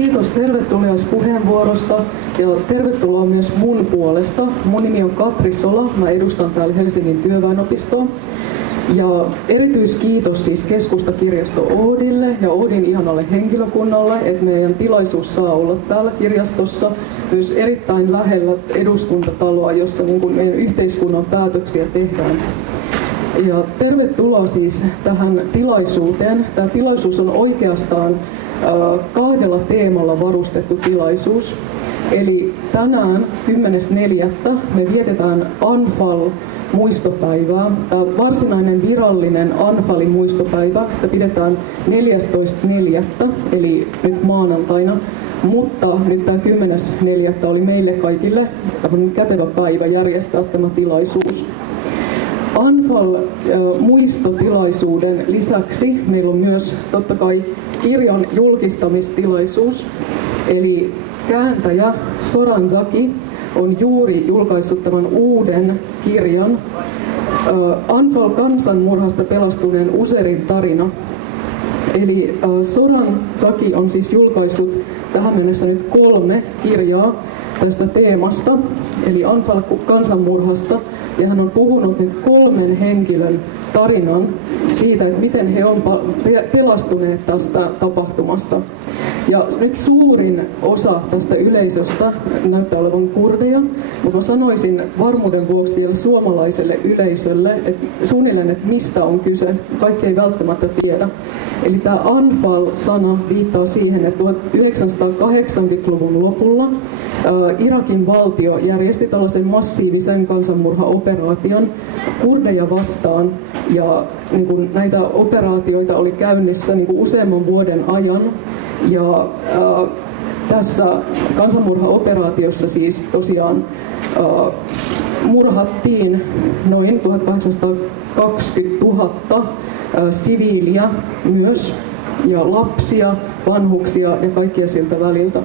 Kiitos tervetuliaispuheenvuorosta ja tervetuloa myös mun puolesta. Mun nimi on Katri Sola, mä edustan täällä Helsingin työväenopistoa. Ja erityiskiitos siis Keskustakirjasto Oodille ja Oodin ihanalle henkilökunnalle, että meidän tilaisuus saa olla täällä kirjastossa myös erittäin lähellä eduskuntataloa, jossa niin kuin meidän yhteiskunnan päätöksiä tehdään. Ja tervetuloa siis tähän tilaisuuteen. Tämä tilaisuus on oikeastaan kahdella teemalla varustettu tilaisuus. Eli tänään 10.4. me vietetään Anfal-muistopäivää. Tämä varsinainen virallinen Anfalin muistopäivä, sitä pidetään 14.4. eli nyt maanantaina. Mutta nyt tämä 10.4. oli meille kaikille kätevä päivä järjestää tämä tilaisuus. Anfal-muistotilaisuuden lisäksi meillä on myös totta kai kirjan julkistamistilaisuus. Eli kääntäjä Zoran Zaki on juuri julkaissut tämän uuden kirjan Anfal-kansanmurhasta pelastuneen Userin tarina. Eli Zoran Zaki on siis julkaissut tähän mennessä nyt 3 kirjaa tästä teemasta, eli Anfal-kansanmurhasta, ja hän on puhunut nyt 3 henkilön tarinan siitä, että miten he on pelastuneet tästä tapahtumasta. Ja nyt suurin osa tästä yleisöstä näyttää olevan kurdeja, mutta mä sanoisin varmuuden vuoksi vielä suomalaiselle yleisölle, että suunnilleen, että mistä on kyse. Kaikki ei välttämättä tiedä. Eli tämä Anfal-sana viittaa siihen, että 1980-luvun lopulla Irakin valtio järjesti tällaisen massiivisen kansanmurhaoperaation kurdeja vastaan. Ja niin kun näitä operaatioita oli käynnissä niin kun useamman vuoden ajan. Ja tässä kansanmurhaoperaatiossa siis tosiaan murhattiin noin 1820 000 siviiliä myös, ja lapsia, vanhuksia ja kaikkia siltä väliltä.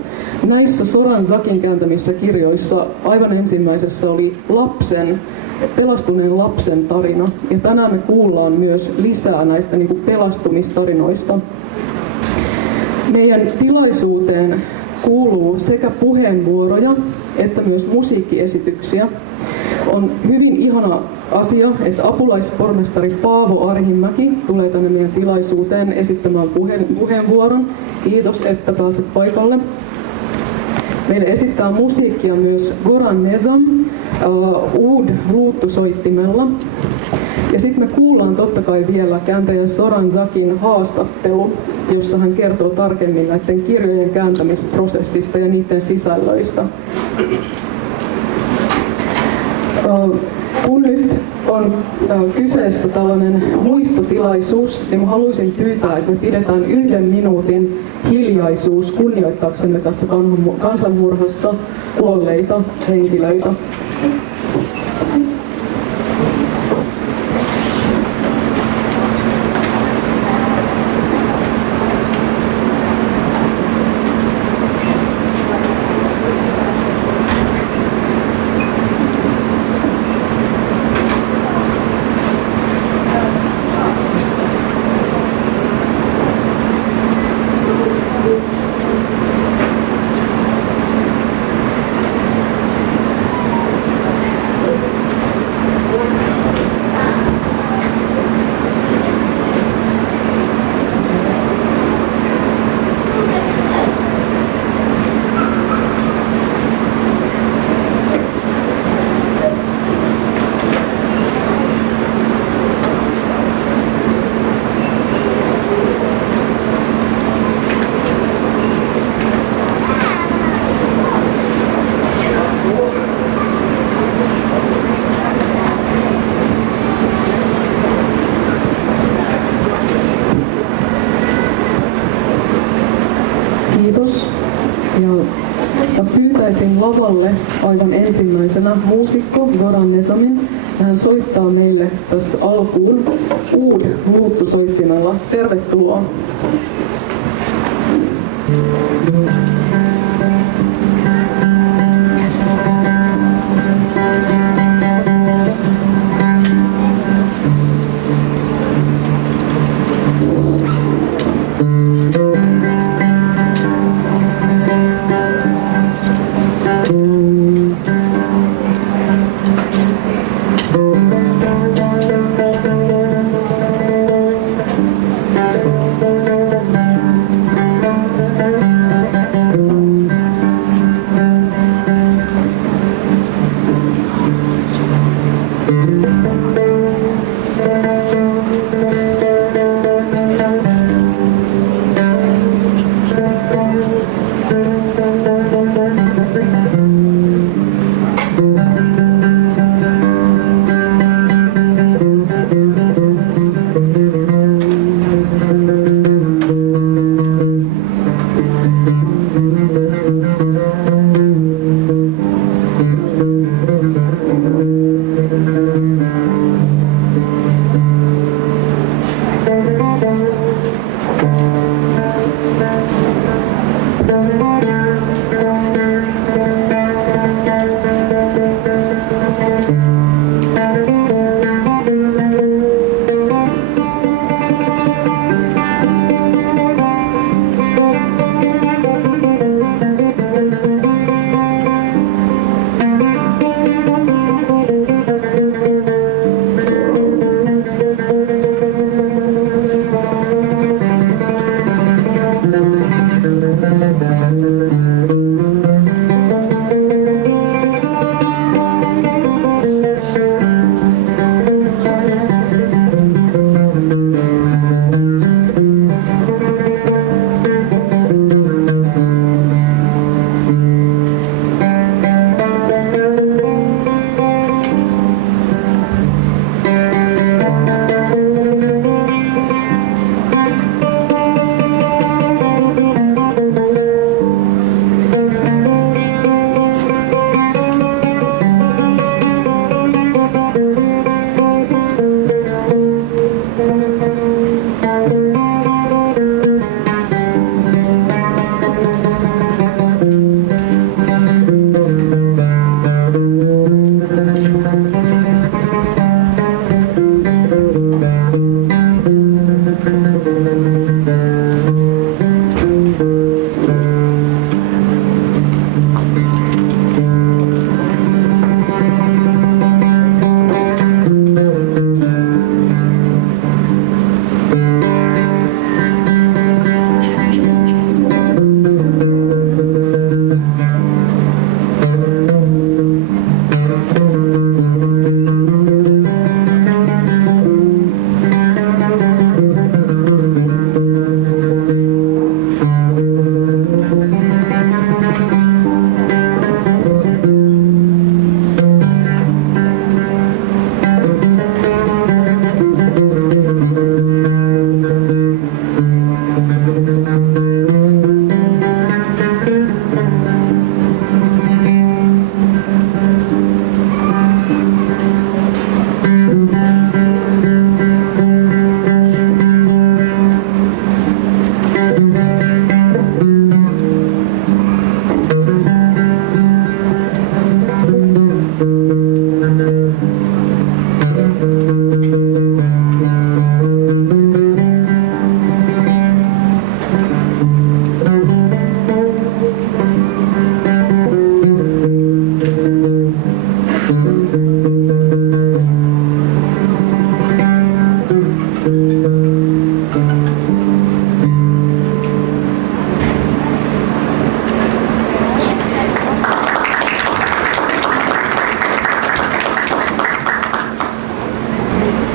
Näissä Zoran Zakin kääntämissä kirjoissa aivan ensimmäisessä oli pelastuneen lapsen tarina. Ja tänään me kuullaan myös lisää näistä niin kuin pelastumistarinoista. Meidän tilaisuuteen kuuluu sekä puheenvuoroja että myös musiikkiesityksiä. On hyvin ihana asia, että apulaispormestari Paavo Arhimäki tulee tänne meidän tilaisuuteen esittämään puheenvuoron. Kiitos, että pääset paikalle. Meille esittää musiikkia myös Goran Nezam Oud-ruuttusoittimella. Ja sitten me kuullaan totta kai vielä kääntäjä Zoran Zakin haastattelu, jossa hän kertoo tarkemmin näiden kirjojen kääntämisprosessista ja niiden sisällöistä. Kun nyt on kyseessä tällainen muistotilaisuus, niin mä haluaisin pyytää, että me pidetään 1 minuutin hiljaisuus kunnioittaaksemme tässä kansanmurhassa kuolleita henkilöitä. Pyytäisin lavalle aivan ensimmäisenä muusikko Goran Nezamin. Hän soittaa meille tässä alkuun Oud-ruuttusoittimella. Tervetuloa.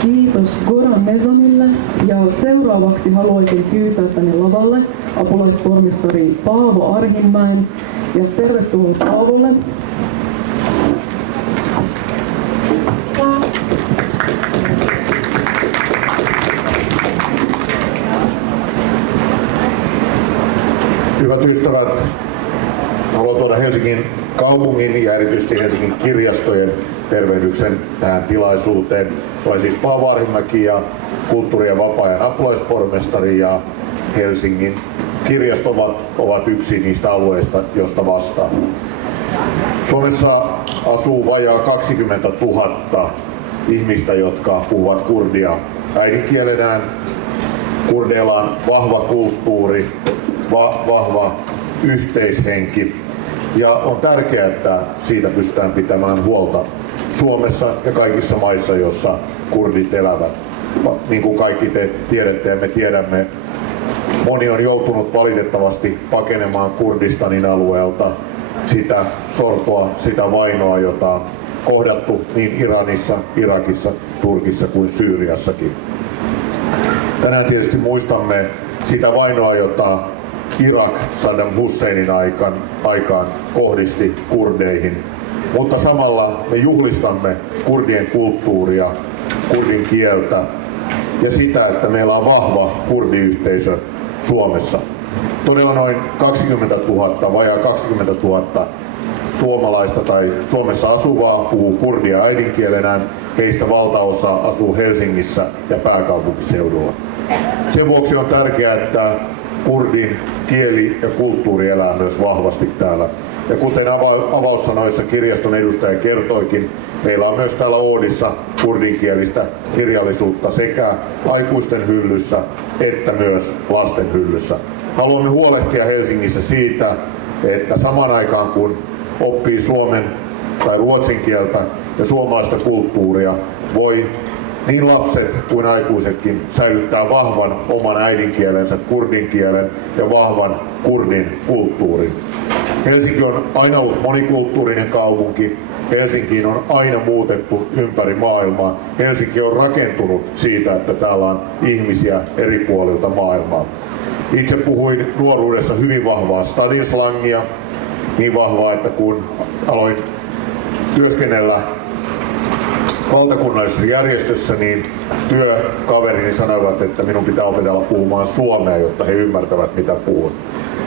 Kiitos Goran Nezamille ja seuraavaksi haluaisin pyytää tänne lavalle apulaispormestari Paavo Arhinmäen ja tervetuloa Paavolle. Hyvät ystävät, haluan tuoda Helsingin kaupungin ja erityisesti Helsingin kirjastojen tervehdyksen tähän tilaisuuteen. Olen siis Paavo Arhinmäki ja kulttuuri- ja vapaa-ajan apulaispormestari ja Helsingin kirjastot ovat yksi niistä alueista, josta vastaan. Suomessa asuu vajaa 20 000 ihmistä, jotka puhuvat kurdia äidinkielenään. Kurdeilla on vahva kulttuuri, vahva yhteishenki ja on tärkeää, että siitä pystytään pitämään huolta Suomessa ja kaikissa maissa, joissa kurdit elävät. Niin kuin kaikki te tiedätte ja me tiedämme, moni on joutunut valitettavasti pakenemaan Kurdistanin alueelta sitä sortoa, sitä vainoa, jota on kohdattu niin Iranissa, Irakissa, Turkissa kuin Syyriassakin. Tänään tietysti muistamme sitä vainoa, jota Irak Saddam Husseinin aikaan kohdisti kurdeihin. Mutta samalla me juhlistamme kurdien kulttuuria, kurdin kieltä ja sitä, että meillä on vahva kurdiyhteisö Suomessa. Todella noin 20 000, vajaa 20 000 suomalaista tai Suomessa asuvaa puhuu kurdia äidinkielenään. Heistä valtaosa asuu Helsingissä ja pääkaupunkiseudulla. Sen vuoksi on tärkeää, että kurdin kieli ja kulttuuri elää myös vahvasti täällä. Ja kuten avaussanoissa kirjaston edustaja kertoikin, meillä on myös täällä Oodissa kurdinkielistä kirjallisuutta sekä aikuisten hyllyssä että myös lasten hyllyssä. Haluamme huolehtia Helsingissä siitä, että samaan aikaan kun oppii suomen tai ruotsin kieltä ja suomalaista kulttuuria, voi niin lapset kuin aikuisetkin säilyttää vahvan oman äidinkielensä kurdin kielen ja vahvan kurdin kulttuurin. Helsinki on aina ollut monikulttuurinen kaupunki. Helsinkiin on aina muutettu ympäri maailmaa. Helsinki on rakentunut siitä, että täällä on ihmisiä eri puolilta maailmaa. Itse puhuin nuoruudessa hyvin vahvaa stadinslangia, niin vahvaa, että kun aloin työskennellä valtakunnallisessa järjestössä, niin työkaverini sanoivat, että minun pitää opetella puhumaan suomea, jotta he ymmärtävät, mitä puhun.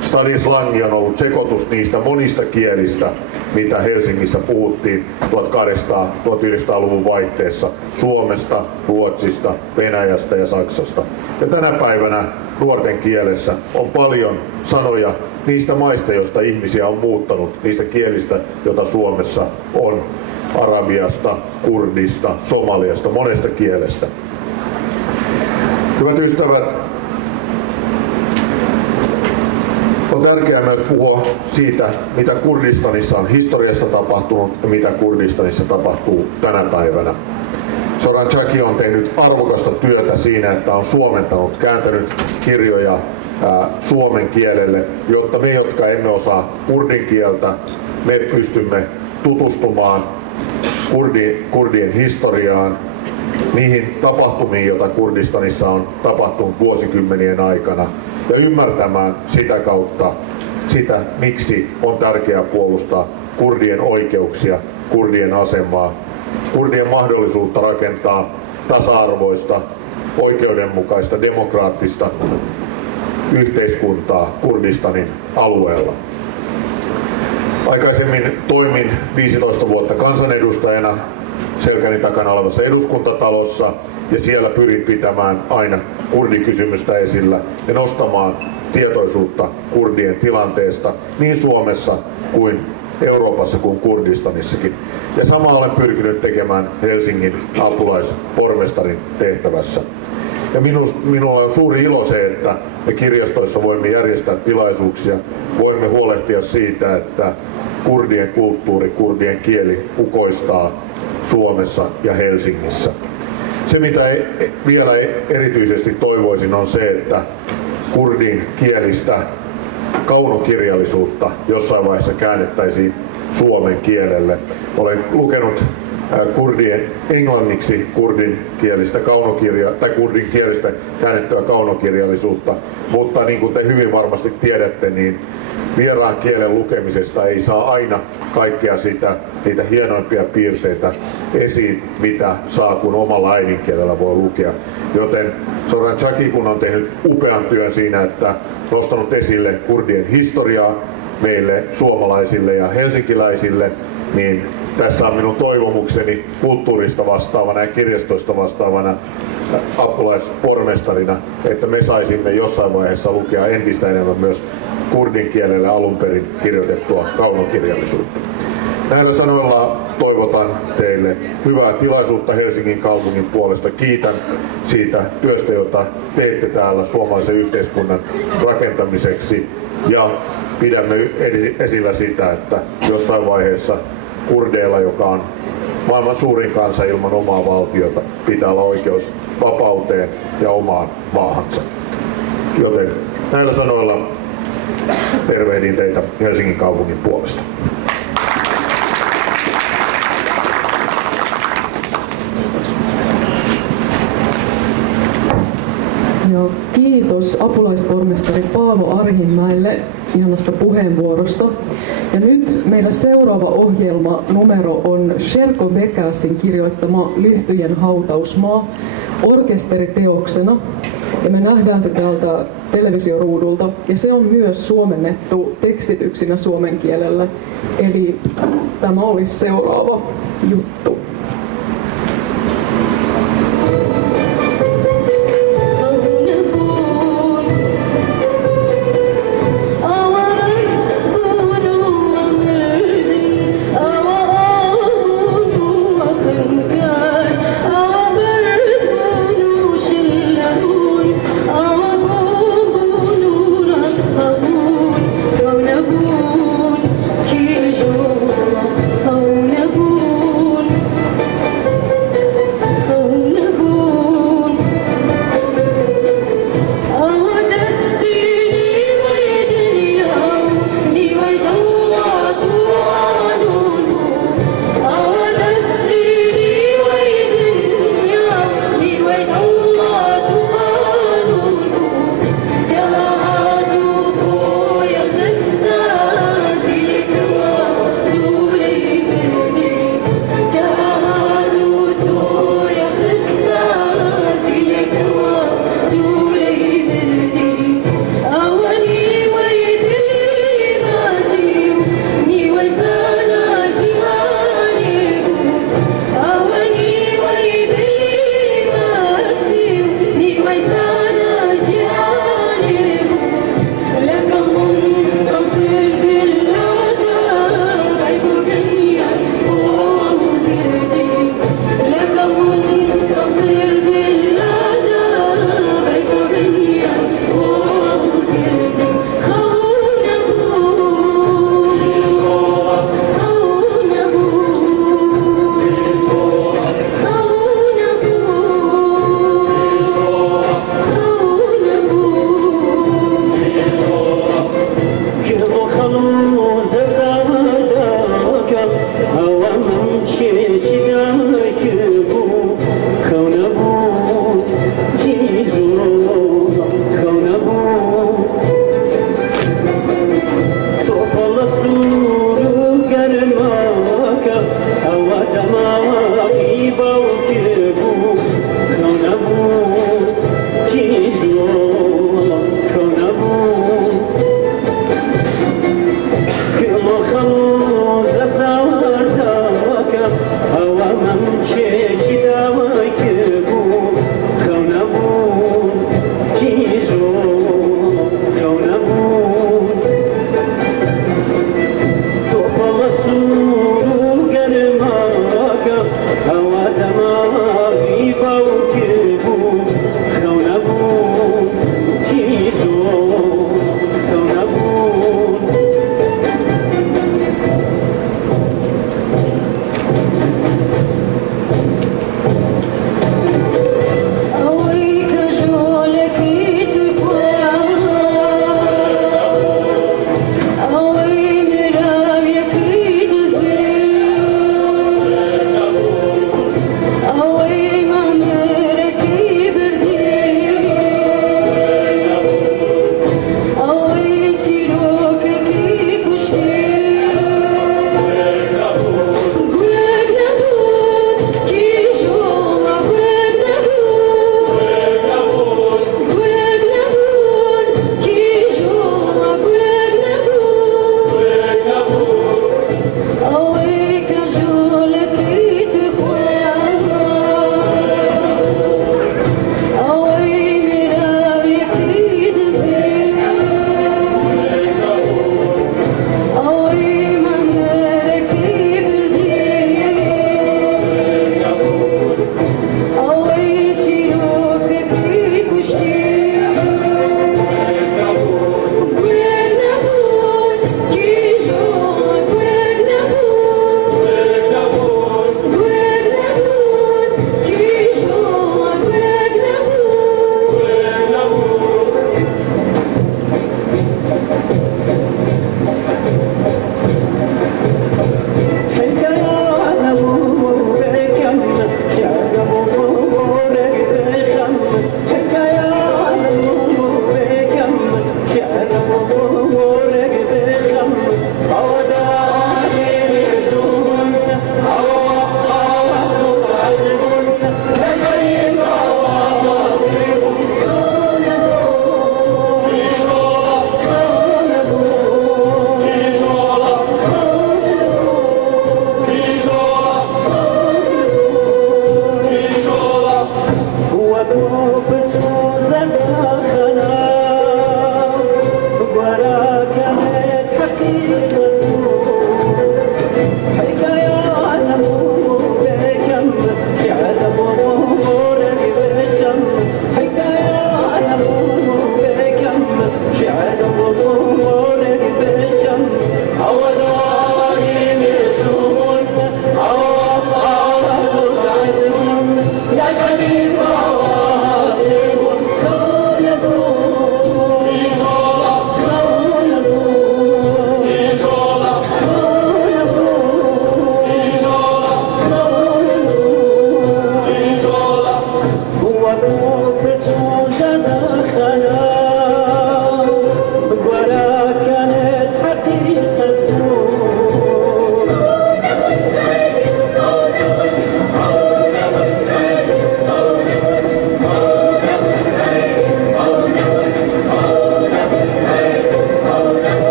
Stadinslangi on ollut sekoitus niistä monista kielistä, mitä Helsingissä puhuttiin 1900-luvun vaihteessa Suomesta, Ruotsista, Venäjästä ja Saksasta. Ja tänä päivänä nuorten kielessä on paljon sanoja niistä maista, joista ihmisiä on muuttanut, niistä kielistä, joita Suomessa on, arabiasta, kurdista, somaliasta, monesta kielestä. Hyvät ystävät, on tärkeää myös puhua siitä, mitä Kurdistanissa on historiassa tapahtunut ja mitä Kurdistanissa tapahtuu tänä päivänä. Zoran Chaki on tehnyt arvokasta työtä siinä, että on suomentanut, kääntänyt kirjoja suomen kielelle, jotta me, jotka emme osaa kurdin kieltä, me pystymme tutustumaan kurdien historiaan, niihin tapahtumiin, joita Kurdistanissa on tapahtunut vuosikymmenien aikana, ja ymmärtämään sitä kautta sitä, miksi on tärkeää puolustaa kurdien oikeuksia, kurdien asemaa, kurdien mahdollisuutta rakentaa tasa-arvoista, oikeudenmukaista, demokraattista yhteiskuntaa Kurdistanin alueella. Aikaisemmin toimin 15 vuotta kansanedustajana selkäni takana olevassa eduskuntatalossa, ja siellä pyrin pitämään aina kurdikysymystä esillä ja nostamaan tietoisuutta kurdien tilanteesta niin Suomessa kuin Euroopassa kuin Kurdistanissakin. Ja samalla olen pyrkinyt tekemään Helsingin apulaispormestarin tehtävässä. Ja minulla on suuri ilo se, että me kirjastoissa voimme järjestää tilaisuuksia, voimme huolehtia siitä, että kurdien kulttuuri, kurdien kieli kukoistaa Suomessa ja Helsingissä. Se, mitä vielä erityisesti toivoisin, on se, että kurdin kielistä kaunokirjallisuutta jossain vaiheessa käännettäisiin suomen kielelle. Olen lukenut kurdien englanniksi kurdin kielistä käännettyä kaunokirjallisuutta, mutta niin kuin te hyvin varmasti tiedätte, niin vieraan kielen lukemisesta ei saa aina kaikkea niitä hienoimpia piirteitä esiin, mitä saa, kun omalla äidinkielellä voi lukea. Joten Zoran Chaki, kun on tehnyt upean työn siinä, että nostanut esille kurdien historiaa meille suomalaisille ja helsinkiläisille, niin tässä on minun toivomukseni kulttuurista vastaavana ja kirjastoista vastaavana apulaispormestarina, että me saisimme jossain vaiheessa lukea entistä enemmän myös kurdin kielellä alun perin kirjoitettua kaunokirjallisuutta. Näillä sanoilla toivotan teille hyvää tilaisuutta Helsingin kaupungin puolesta. Kiitän siitä työstä, jota teette täällä suomalaisen yhteiskunnan rakentamiseksi, ja pidämme esillä sitä, että jossain vaiheessa kurdeilla, joka on maailman suurin kansa ilman omaa valtiota, pitää olla oikeus vapauteen ja omaan maahansa. Joten näillä sanoilla tervehdin teitä Helsingin kaupungin puolesta. Joo, kiitos apulaispormestari Paavo Arhinmäelle ihanasta puheenvuorosta. Ja nyt meillä seuraava ohjelmanumero on Sherko Bekäsin kirjoittama Lyhtyjen hautausmaa orkesteriteoksena. Ja me nähdään se täältä televisioruudulta. Ja se on myös suomennettu tekstityksinä suomen kielellä. Eli tämä olisi seuraava juttu.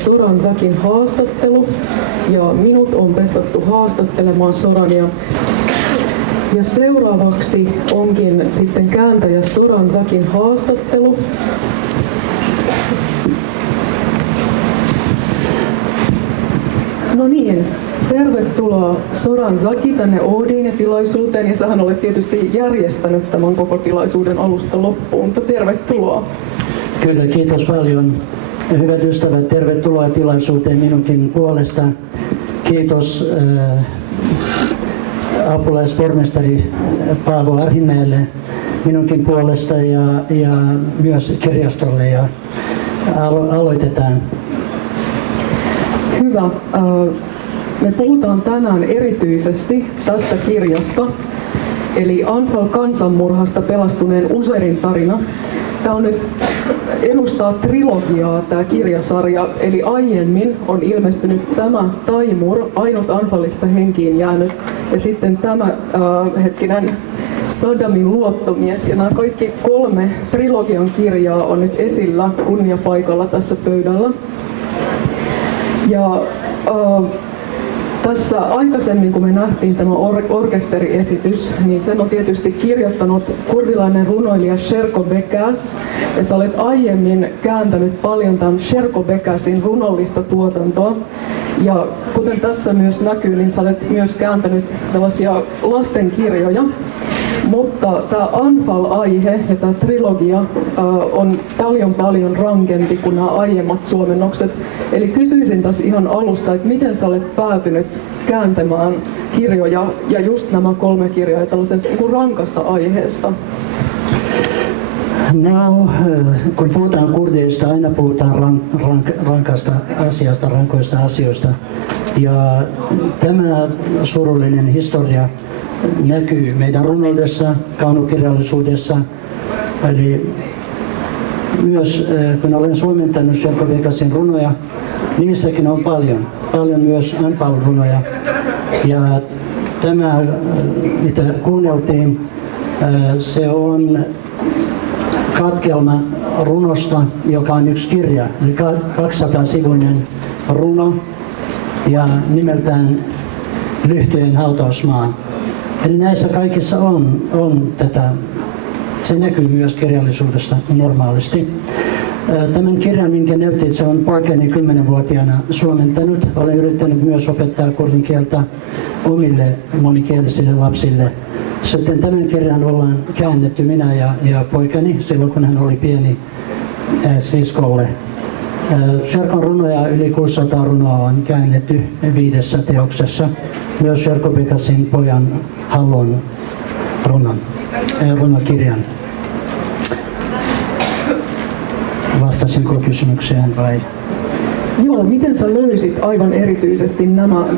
Soran Zakin haastattelu, ja minut on pestattu haastattelemaan Sorania. Ja seuraavaksi onkin sitten kääntäjä Soran Zakin haastattelu. No niin, tervetuloa Soran Zaki tänne Oodine-tilaisuuteen, ja sähän olet tietysti järjestänyt tämän koko tilaisuuden alusta loppuun, mutta tervetuloa. Kyllä, kiitos paljon. Hyvät ystävät, tervetuloa tilaisuuteen minunkin puolesta. Kiitos apulaispormestari Paavo Arhimäelle minunkin puolesta ja myös kirjastolle, ja aloitetaan. Hyvä. Me puhutaan tänään erityisesti tästä kirjasta, eli Anfal kansanmurhasta pelastuneen Uzerin tarina. Tämä on nyt edustaa trilogiaa tämä kirjasarja, eli aiemmin on ilmestynyt tämä Taimur, ainut Anfalista henkiin jäänyt, ja sitten tämä Saddamin luottomies, ja nämä kaikki 3 trilogian kirjaa on nyt esillä kunniapaikalla tässä pöydällä. Ja tässä aikaisemmin, kun me nähtiin tämä orkesteriesitys, niin sen on tietysti kirjoittanut kurdilainen runoilija Sherko Bekäs, ja sä olet aiemmin kääntänyt paljon tämän Sherko Bekäsin runollista tuotantoa. Ja kuten tässä myös näkyy, niin sä olet myös kääntänyt tällaisia lastenkirjoja. Mutta tämä Anfal-aihe ja tämä trilogia on paljon rankempi kuin nämä aiemmat suomennokset. Eli kysyisin tässä ihan alussa, että miten sä olet päätynyt kääntämään kirjoja ja just nämä 3 kirjaa tällaisesta rankasta aiheesta? No, kun puhutaan kurdeista, aina puhutaan rankasta asiasta, rankoista asioista. Ja tämä surullinen historia näkyy meidän runoudessa, kaunokirjallisuudessa. Eli myös kun olen suomentanut Sherko Bekäsin runoja, niissäkin on paljon myös Anfal-runoja. Ja tämä, mitä kuunneltiin, se on katkelma runosta, joka on yksi kirja, eli 200-sivuinen runo ja nimeltään Lyhtyjen hautausmaa. Eli näissä kaikissa on tätä. Se näkyy myös kirjallisuudesta normaalisti. Tämän kirjan, minkä näytit, se on poikani 10-vuotiaana suomentanut. Olen yrittänyt myös opettaa kurdin kieltä omille monikielisille lapsille. Sitten tämän kirjan ollaan käännetty minä ja poikani silloin, kun hän oli pieni siskolle. Sherkon runoja, yli 600 runoa on käännetty 5 teoksessa. Myös Sherko Bekäsin pojan Hallon runokirjan. Vastasinko kysymykseen vai? Joo, miten sä löysit aivan erityisesti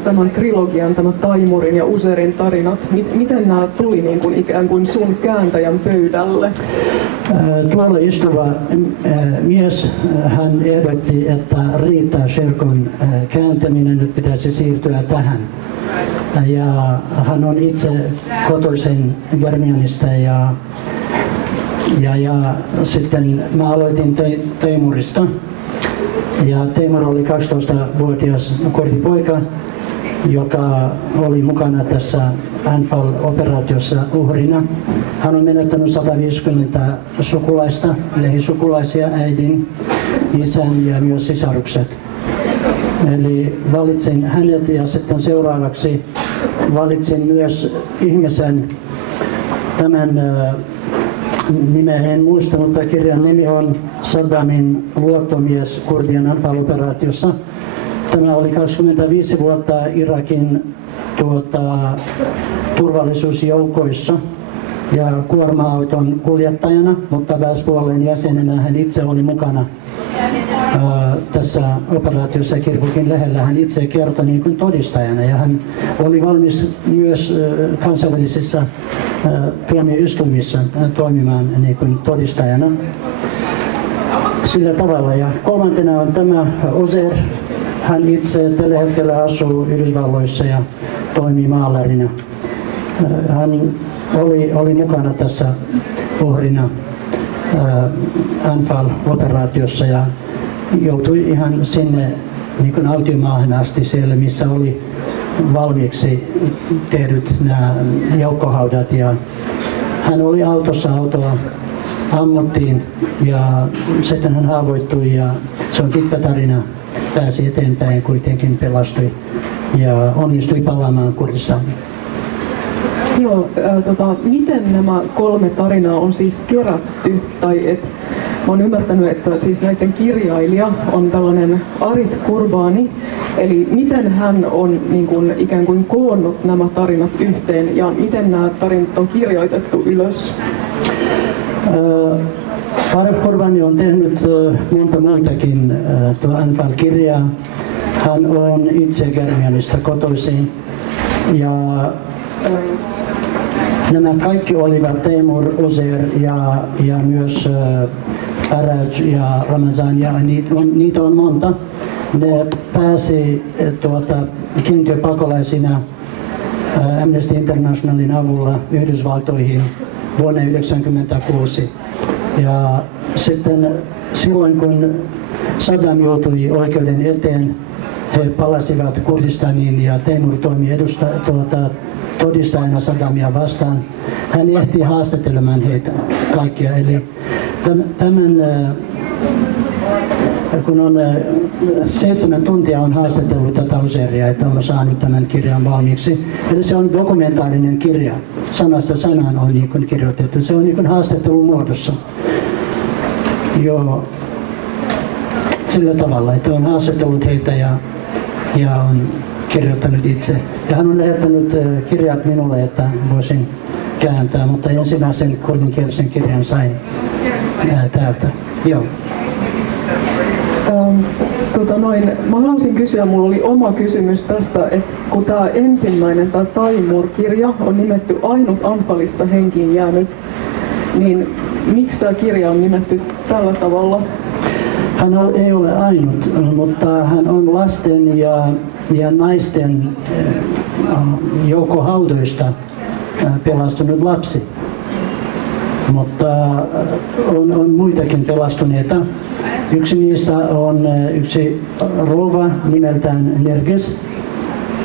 tämän trilogian, tämän Taimurin ja Uzerin tarinat? Miten nämä tuli niin kuin ikään kuin sun kääntäjän pöydälle? Tuolla istuva mies, hän ehdotti, että riittää Sherkon kääntäminen, nyt pitäisi siirtyä tähän. Ja hän on itse kotoisin Germianista ja sitten mä aloitin Taimurista. Ja Taimur oli 12-vuotias kurdipoika, joka oli mukana tässä Anfal-operaatiossa uhrina. Hän on menettänyt 150 sukulaista, lähisukulaisia, äidin, isän ja myös sisarukset. Eli valitsin hänet ja sitten seuraavaksi valitsin myös ihmisen, tämän nimeä en muista, mutta kirjan nimi on Saddamin luottomies kurdien Anfal-operaatiossa. Tämä oli 25 vuotta Irakin turvallisuusjoukoissa ja kuorma-auton kuljettajana, mutta väespuolen jäsenenä hän itse oli mukana tässä operaatiossa Kirkukin lähellä. Hän itse kertoi niin kuin todistajana ja hän oli valmis myös kansainvälisissä tuomioistuimissa toimimaan niin kuin todistajana sillä tavalla. Ja kolmantena on tämä Uzer. Hän itse tällä hetkellä asuu Yhdysvalloissa ja toimii maalarina. Hän oli mukana tässä uhrina Anfal-operaatiossa ja joutui ihan sinne niin kuin autiomaahan asti siellä, missä oli valmiiksi tehdyt nämä joukkohaudat. Ja hän oli autossa, autoa ammuttiin ja sitten hän haavoittui ja se on pitkä tarina. Pääsi eteenpäin, kuitenkin pelastui ja onnistui palaamaan Kurdistaniin. Joo, miten nämä 3 tarinaa on siis kerätty? Tai mä oon ymmärtänyt, että siis näiden kirjailija on tällainen Arif Kurbani. Eli miten hän on niin kuin, ikään kuin koonnut nämä tarinat yhteen ja miten nämä tarinat on kirjoitettu ylös? Arif Kurbani on tehnyt monta muutakin Anfal-kirjaa. Hän on itse Germianista kotoisin ja nämä kaikki olivat Teimur, Uzair ja myös Faraj ja Ramazan ja niitä on monta. Ne pääsi kiintiöpakolaisina Amnesty Internationalin avulla Yhdysvaltoihin vuonna 1996. Ja sitten silloin kun Saddam joutui oikeuden eteen, he palasivat Kurdistaniin ja Teimur toimi todistajana Saddamia vastaan. Hän ehti haastattelemaan heitä kaikkia. Eli tämän, kun on 7 tuntia on haastatellut tätä Uzairia, että on saanut tämän kirjan valmiiksi. Eli se on dokumentaarinen kirja. Sanasta sanaan on niin kuin kirjoitettu. Se on niin kuin haastattelun muodossa. Joo, sillä tavalla, että on haastatellut heitä ja on kirjoittanut itse. Ja hän on lähettänyt kirjat minulle, että voisin kääntää, mutta ensimmäisen kurdinkielisen kirjan sain täältä. Joo. Mä haluaisin kysyä, mulla oli oma kysymys tästä, että kun tämä ensimmäinen, tämä Taimur-kirja on nimetty Ainut Anfalista henkiin jäänyt, niin miksi tämä kirja on nimetty tällä tavalla? Hän ei ole ainut, mutta hän on lasten ja naisten joukkohaudoista pelastunut lapsi. Mutta on muitakin pelastuneita. Yksi niistä on yksi rouva nimeltään Nerges.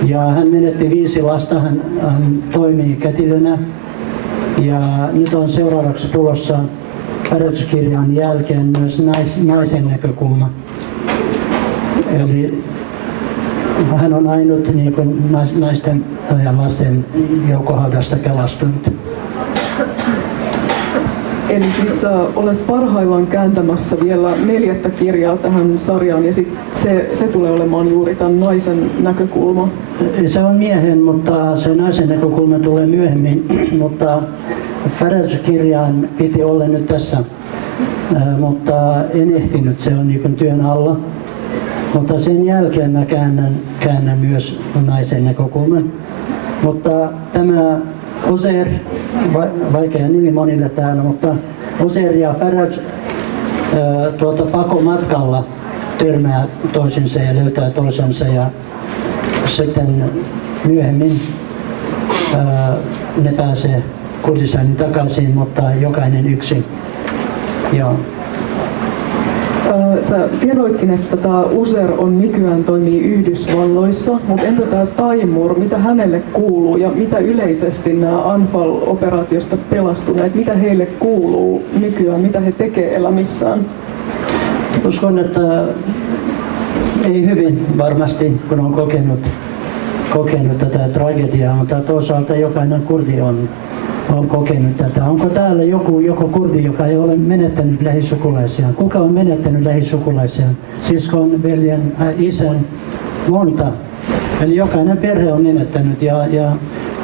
Ja hän menetti 5 lasta, hän toimii kätilönä. Ja nyt on seuraavaksi tulossa Faraj-kirjan jälkeen myös naisen näkökulma. Eli hän on ainut niin kuin naisten ja lasten joukkohaudasta pelastunut. Eli siis olet parhaillaan kääntämässä vielä 4. kirjaa tähän sarjaan ja se tulee olemaan juuri tämän naisen näkökulma. Se on miehen, mutta se naisen näkökulma tulee myöhemmin, mutta Faraj-kirjaan piti olla nyt tässä, mutta en ehtinyt, se on niin kuin työn alla. Mutta sen jälkeen mä käännän myös naisen näkökulman. Mutta tämä Uzair, vaikea nimi monille täällä, mutta Uzair ja Faraj pakomatkalla törmää toisensa ja löytää toisensa ja sitten myöhemmin ne pääsee Kurdistanin takaisin, mutta jokainen yksin. Joo. Sä kerroitkin, että tämä Uzair on nykyään toimii Yhdysvalloissa, mutta entä tämä Taimur, mitä hänelle kuuluu ja mitä yleisesti nämä Anfal-operaatiosta pelastuneet, mitä heille kuuluu nykyään, mitä he tekevät elämissään? Uskon, että ei hyvin varmasti, kun on kokenut tätä tragediaa, mutta toisaalta jokainen kurdi on kokenut tätä. Onko täällä joku kurdi, joka ei ole menettänyt lähisukulaisiaan? Kuka on menettänyt lähisukulaisiaan? Siskon, veljen, isän, monta. Eli jokainen perhe on menettänyt ja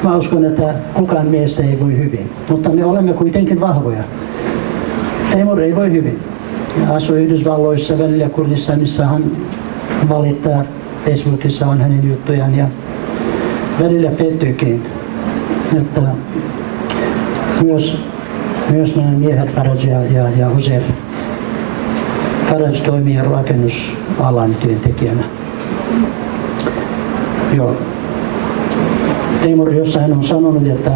mä uskon, että kukaan meistä ei voi hyvin. Mutta me olemme kuitenkin vahvoja. Teimur ei voi hyvin. Asuu Yhdysvalloissa, välillä Kurdistanissa hän valittaa. Facebookissa on hänen juttujaan ja välillä pettyykin. Että myös nämä miehet Faraj ja Uzair. Faraj toimii rakennusalan työntekijänä. Joo. Teimur jossain on sanonut, että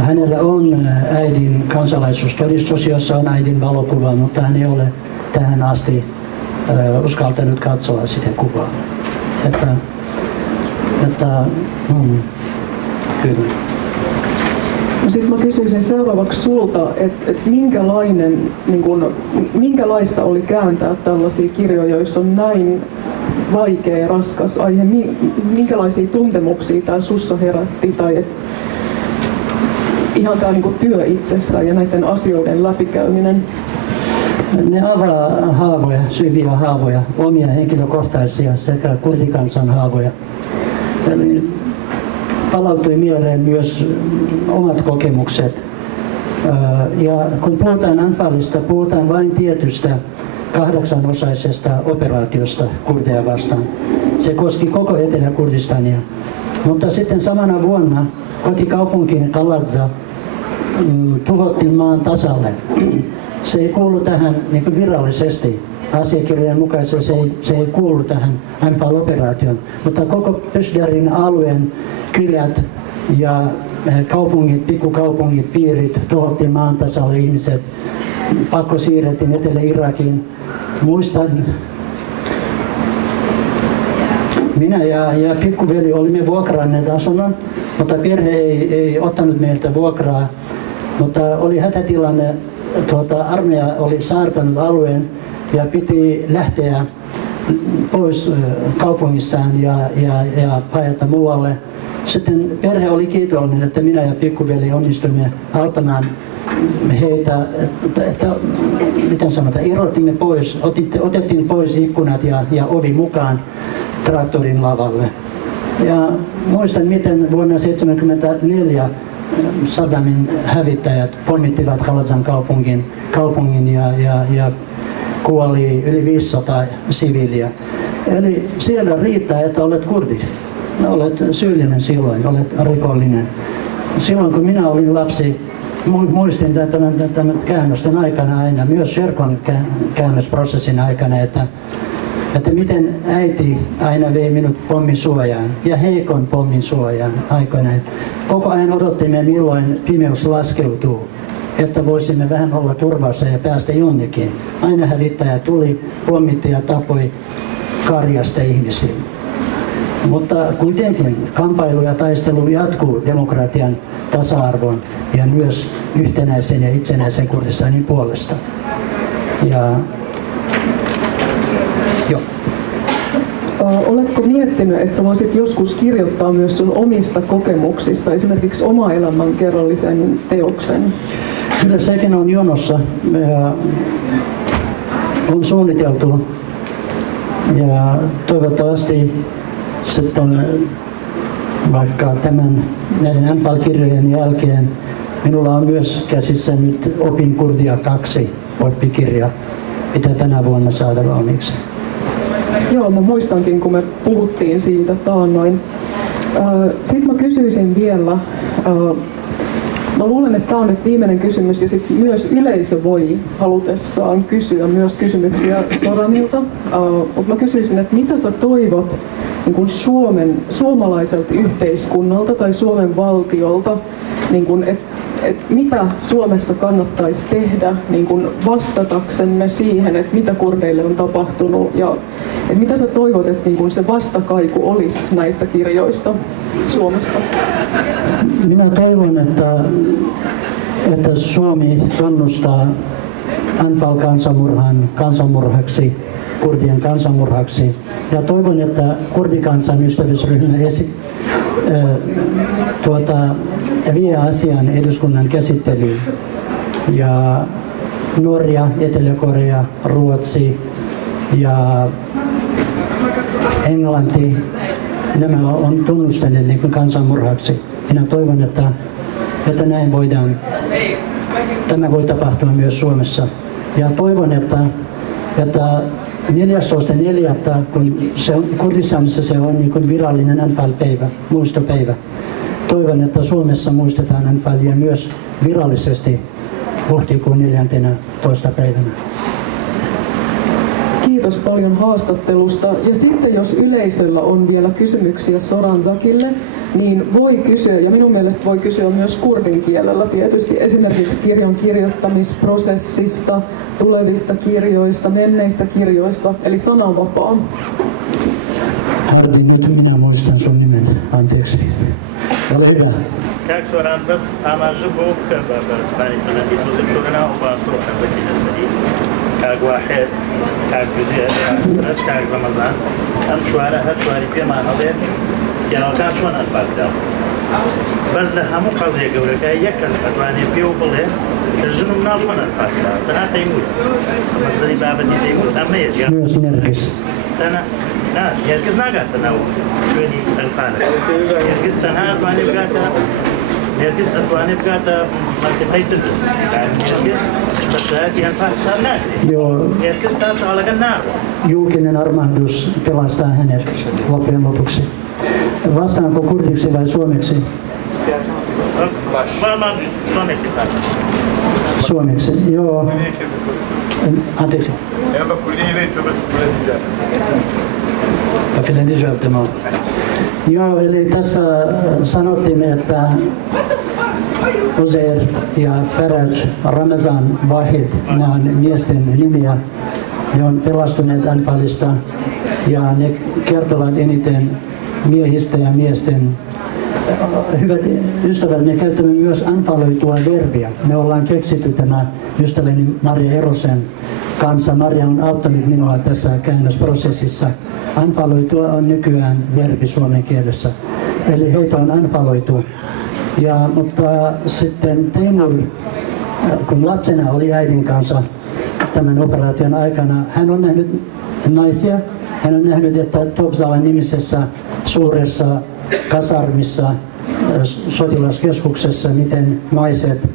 hänellä on äidin kansalaisuustodistus, jossa on äidin valokuva, mutta hän ei ole tähän asti uskaltanut katsoa sitä kuvaa. Kyllä. Sitten mä kysyisin seuraavaksi sulta, että minkälaista oli kääntää tällaisia kirjoja, joissa on näin vaikea ja raskas aihe, minkälaisia tuntemuksia tämä sussa herätti, tai ihan tämä työ itsessään ja näiden asioiden läpikäyminen? Ne avaa haavoja, syviä haavoja, omia henkilökohtaisia sekä kurdikansan haavoja. Eli palautui mieleen myös omat kokemukset. Ja kun puhutaan Anfalista, puhutaan vain tietystä 8-osaisesta operaatiosta kurdeja vastaan. Se koski koko Etelä-Kurdistania. Mutta sitten samana vuonna kotikaupunkiin Kaladza tuhottiin maan tasalle. Se ei kuulu tähän niin virallisesti. Asiakirjojen mukaisesti se ei kuulu tähän Anfal-operaatioon, mutta koko Peshdarin alueen kylät ja kaupungit, pikkukaupungit, piirit tuhottiin maan tasalle, ihmiset pakko siirrettiin Etelä-Irakiin. Muistan, minä ja pikkuveli olimme vuokranneet asunnon, mutta perhe ei ottanut meiltä vuokraa, mutta oli hätätilanne. Armeija oli saartanut alueen ja piti lähteä pois kaupungistaan ja paeta muualle. Sitten perhe oli kiitollinen, että minä ja pikkuveli onnistuimme auttamaan heitä, miten sanotaan, irrottimme pois, otettiin pois ikkunat ja ovi mukaan traktorin lavalle. Ja muistan, miten vuonna 1974 Saddamin hävittäjät pommittivat Halazan kaupungin ja kuoli yli 500 siviiliä. Eli siellä riittää, että olet kurdi. Olet syyllinen silloin, olet rikollinen. Silloin kun minä olin lapsi, muistin tämän käännösten aikana aina, myös Sherkon käännösprosessin aikana, että miten äiti aina vei minut pommin suojaan ja heikon pommin suojaan aikoinaan. Koko ajan odottimme, milloin pimeys laskeutuu, että voisimme vähän olla turvassa ja päästä jonnekin. Aina hävittäjä tuli, pommitti ja tapoi karjasta ihmisiä. Mutta kuitenkin kamppailu ja taistelu jatkuu demokratian, tasa-arvon ja myös yhtenäisen ja itsenäisen Kurdistanin puolesta. Oletko miettinyt, että sä voisit joskus kirjoittaa myös sun omista kokemuksista, esimerkiksi oma elämänkerrallisen teoksen? Kyllä sekin on jonossa. On suunniteltu ja toivottavasti sitten vaikka näiden Anfal-kirjojen jälkeen minulla on myös käsissä nyt Opin kurdia 2 oppikirja, mitä tänä vuonna saada valmiiksi. Joo, mä muistankin, kun me puhuttiin siitä taannoin. Sitten mä kysyisin vielä, mä luulen, että tämä on nyt viimeinen kysymys ja sitten myös yleisö voi halutessaan kysyä myös kysymyksiä Soranilta. Mä kysyisin, että mitä sä toivot niin kuin suomalaiselta yhteiskunnalta tai Suomen valtiolta, niin että mitä Suomessa kannattaisi tehdä niin kuin vastataksemme siihen, että mitä kurdeille on tapahtunut ja että mitä sä toivot, että niin kuin se vastakaiku olisi näistä kirjoista Suomessa? Minä toivon, että Suomi tunnustaa Anfal-kansanmurhan kansanmurhaksi, kurdien kansanmurhaksi. Ja toivon, että kurdikansan ystävyysryhmä vie asian eduskunnan käsittelyyn. Ja Norja, Etelä-Korea, Ruotsi ja Englanti, nämä on tunnustaneet niin kuin kansanmurhaksi. Minä toivon, että näin tämä voi tapahtua myös Suomessa. Ja toivon, että 14.4. kun se on Kurdistanissa se on niin kuin virallinen Anfal-päivä, muistopäivä. Toivon, että Suomessa muistetaan Anfalia myös virallisesti huhtikuun 14. päivänä. kiitos paljon haastattelusta. Ja sitten jos yleisöllä on vielä kysymyksiä Zoran Zakille, niin voi kysyä, ja minun mielestä voi kysyä myös kurdin kielellä tietysti, esimerkiksi kirjan kirjoittamisprosessista, tulevista kirjoista, menneistä kirjoista, eli sananvapaa. Harvin, nyt minä muistan sun nimen, anteeksi. Ole hyvä. كاك سوران بس آماجه بوك باسباني فلندي توزيب شغلنا وباصو حزكي نسري كاك واحد كاك بزياد كاك كاك رمضان أم شوارع هر شواري بيما نظير يعني كان شون أنفال داو بس لهمو قضية قولك يكس أدواني بيو بلي الجنو منال شون أنفال داو تنا تيموت مثلا بابدي تيموت أما يجي أنا لا يركز ناقات تناو شويني أنفالك يركز تنها أدواني بقاتا يركز أدواني بقاتا مالكتاي تدس يعني يركز تشاكي أنفال صار ناقري يركز تاتش على النار Julkinen armahdus pelastaa hänet loppujen lopuksi. Vastaanko kurdiksi vai suomeksi? Suomeksi, joo. Anteeksi. Joo, eli tässä sanottiin, että Uzair ja Faraj, Ramazan, Wahid, nämä on miesten nimiä. Ne on pelastuneet Anfalista ja ne kertovat eniten miehistä ja miesten. Hyvät ystävät, me käytämme myös anfaloitua verbiä. Me ollaan keksitty tämä ystäväni Maria Erosen kanssa. Maria on auttanut minua tässä käännösprosessissa. Anfaloitua on nykyään verbi suomen kielessä. Eli heitä on anfaloitu. Mutta sitten Teimur, kun lapsena oli äidin kanssa tämän operaation aikana, hän on nähnyt naisia. Hän on nähnyt, että Tobzalan nimisessä suuressa kasarmissa, sotilaskeskuksessa, miten naiset,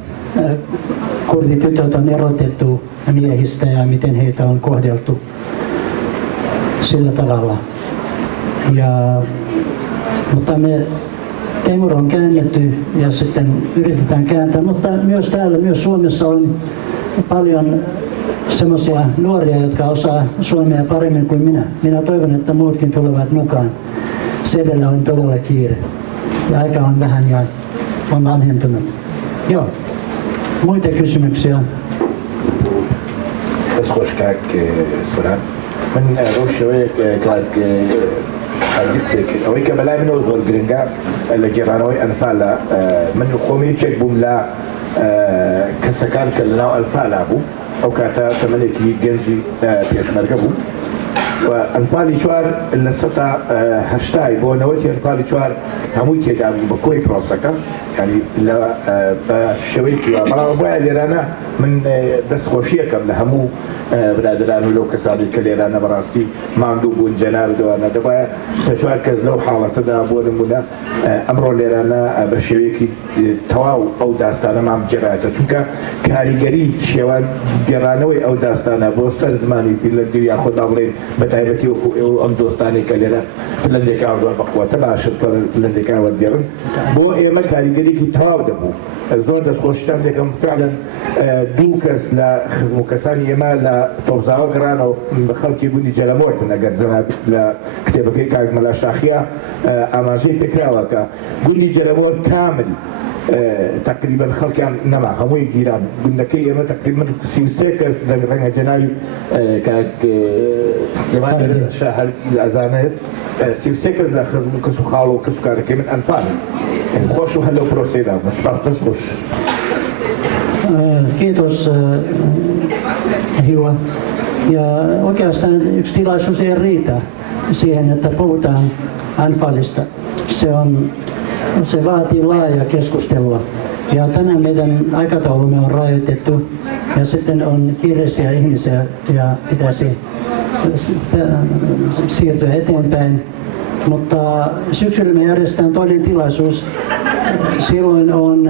kurditytöt on erotettu miehistä ja miten heitä on kohdeltu sillä tavalla. Mutta Teimur on käännetty ja sitten yritetään kääntää, mutta myös täällä, myös Suomessa on paljon semmoisia nuoria, jotka osaa suomea paremmin kuin minä. Minä toivon, että muutkin tulevat mukaan. Sedellä on todella kiire. Ja aika on vähän ja on vanhentunut. Joo. Muita kysymyksiä? تسخش كاك سرعان من روش شوية كاك الجكسك أو كملا من وزول جرينجا الجيرانوي أنفالا من خومي تشيك بوملا كسكان كلنا أنفالا أبو أو كاتا تملكي جنجي بيش مركبو وأنفالي شوار اللي ستا هشتاي بو نوتي أنفالي شوار هموي كده بكوي بروسكا يعني لا بشويكي وبرا لرانا من دس خوشية قبل همو برادران ولو كسابي كليرانا براستي ما عندو بون جناب دوانا دبا سشوار كز لو حالة تدا بون منا أمرو لرانا بشويكي تواو أو داستانا مع جراتا چونكا كاريگري شوان جرانوي أو داستانا بوستر زماني في لندي ياخد أمرين بتايبتي وأم دوستاني كليرا في لندي كان زور بقوة تبع شرطة في لندي كان وديرن بو إيما كاريگري كي تواو دبو زور دس خوشتم لكم فعلا دوكس لا خزمو كساني يما لا توبزاو غرانو خلقي بني جلموت من اگر زمان لا كتابك كاك ملا شاخيا اماجي تكراوكا بني جلموت كامل تقريبا خلق نما هموي جيران قلنا كي يما تقريبا سيوسيكس دغنا جناي كاك جماعه شهر ازانات سيوسيكس لا خزمو كسو خالو كسو كاركي من انفال خوشو هلو بروسيدا مستارتس خوش Kiitos Hiua. Ja oikeastaan yksi tilaisuus ei riitä siihen, että puhutaan Anfalista. Se vaatii laajaa keskustelua. Ja tänään meidän aikataulumme on rajoitettu ja sitten on kiireisiä ihmisiä ja pitäisi siirtyä eteenpäin. Mutta syksyllä me järjestetään toinen tilaisuus. Silloin on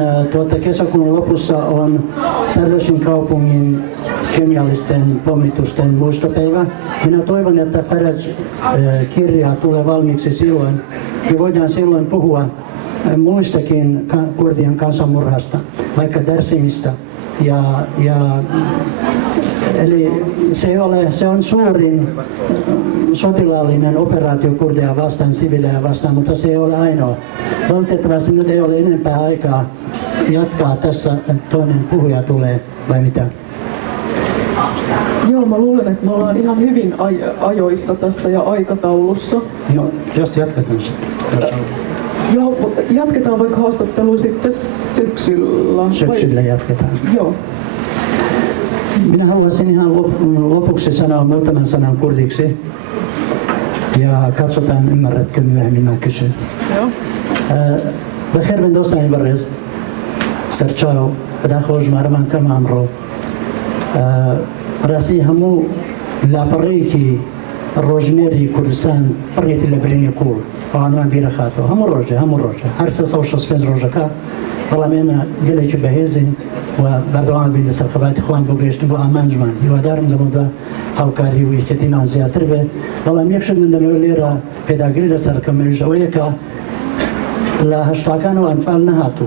kesäkuun lopussa on Sardashin kaupungin kemiallisten pommitusten muistopäivä. Minä toivon, että Faraj-kirja tulee valmiiksi silloin. Me voidaan silloin puhua muistakin kurdien kansanmurhasta, vaikka Dersimistä. Eli se on suurin sotilaallinen operaatio kurdeja vastaan, siviilejä vastaan, mutta se ei ole ainoa. Valitettavasti nyt ei ole enempää aikaa jatkaa. Tässä toinen puhuja tulee, vai mitä? Joo, mä luulen, että me ollaan ihan hyvin ajoissa tässä ja aikataulussa. Joo, jos jatketaan se. Joo, jatketaan vaikka haastattelua sitten syksyllä. Syksyllä jatketaan. Joo. Minä haluaisin ihan lopuksi sanoa muutaman sanan kurdiksi. Ja katsotaan, ymmärrätkö myöhemmin, mä kysyn. Joo. بخير من دوستان برز سرچاو بدا خوش مارمان کم امرو راسي همو لاپريكي روجميري كردستان بريتي لبريني كول وعنوان بيرخاتو همو روجه هرسا سوشا سفنز روجكا والله مينا قلت بهيزين وبردوان بين الخبات اخوان بوغيشت بو امان جمان يوادارم لموضوع هاوكاري ويكتينان زياتر به والله ميكشد من الليرة پیداگیری لسر کمیلجویه که لهشتاکان و انفال نهاتو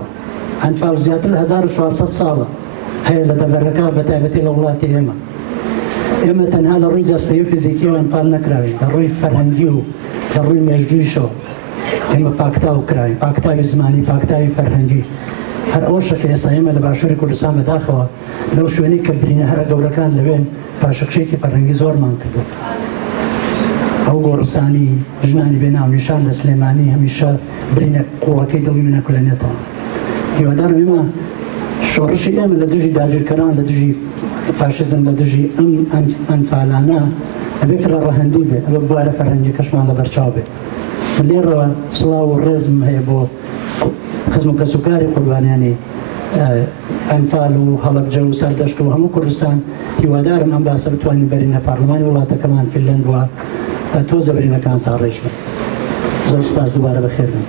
انفال زیاتر 1400 ساله هي لدبركا بتابتي لولاتي اما تنها لروي جاستيو فيزيكي وانفال نكراوي لروي فرهنجيو لروي مجدوشو اما باكتاو كراي باكتاو زماني باكتاو فرهنجي هر اوشا كيسا اما لباشوري كردستان مداخوا لو شويني كبرين هر دولكان لوين باشقشيكي فرهنجي زور مان كدو او گورسانی جنانی بینام نشان لسلیمانی همیشه برین قوة دڵی منە کولێنێتەوە هیوادارم ئێمە شۆڕشی ئێمە لە دژی داگیرکەران لە دژی فاشیزم لە دژی ئەنفالانە ئەبێ فرە ڕەهەندوو بێ ئەبێ بوارە فەرهەنگیەکەشمان لەبەرچاو بێ لێرەوە سڵاو و ڕێزم هەیە بۆ خزم و کەسوکاری قوربانیانی ئەنفال و هەڵەبجە و سەردەشت و هەموو کوردستان هیوادارم ئەم باسە بتوانین بەرینە پارلەمانی وڵاتەکەمان فینلەند و تۆزە برینەکان ساڕێژ بن. زۆر سپاس دووبارە بەخێر بن.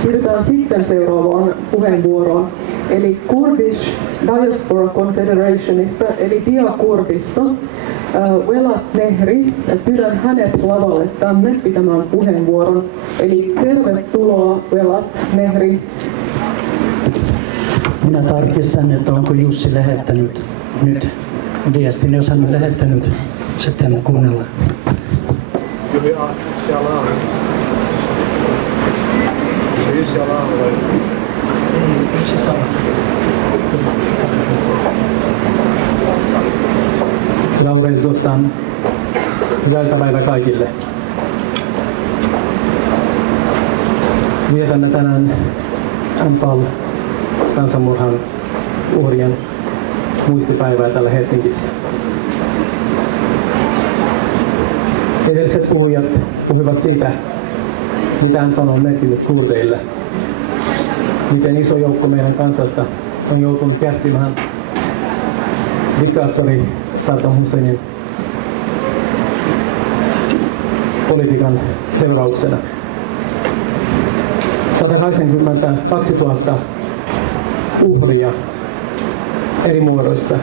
Siirrytään sitten seuraavaan puheenvuoroon, eli Kurdish Diaspora Confederationista, eli Diakurdista, Velat Nehri. Pyydän hänet lavalle tänne pitämään puheenvuoron. Eli tervetuloa Velat Nehri. Minä tarkistan, että onko Jussi lähettänyt nyt viestin, jos hän on lähettänyt, sitten kuunnellaan. Laureus dostan. Hyvää iltapäivää kaikille. Vietämme tänään Anfal kansanmurhan uhrien muistipäivää täällä Helsingissä. Edelliset puhujat puhuivat siitä, mitä Anfal on merkinnyt kurdeille. Miten iso joukko meidän kansasta on joutunut kärsimään diktaattori Saddam Husseinin politiikan seurauksena. 182 000 uhria eri muodoissa.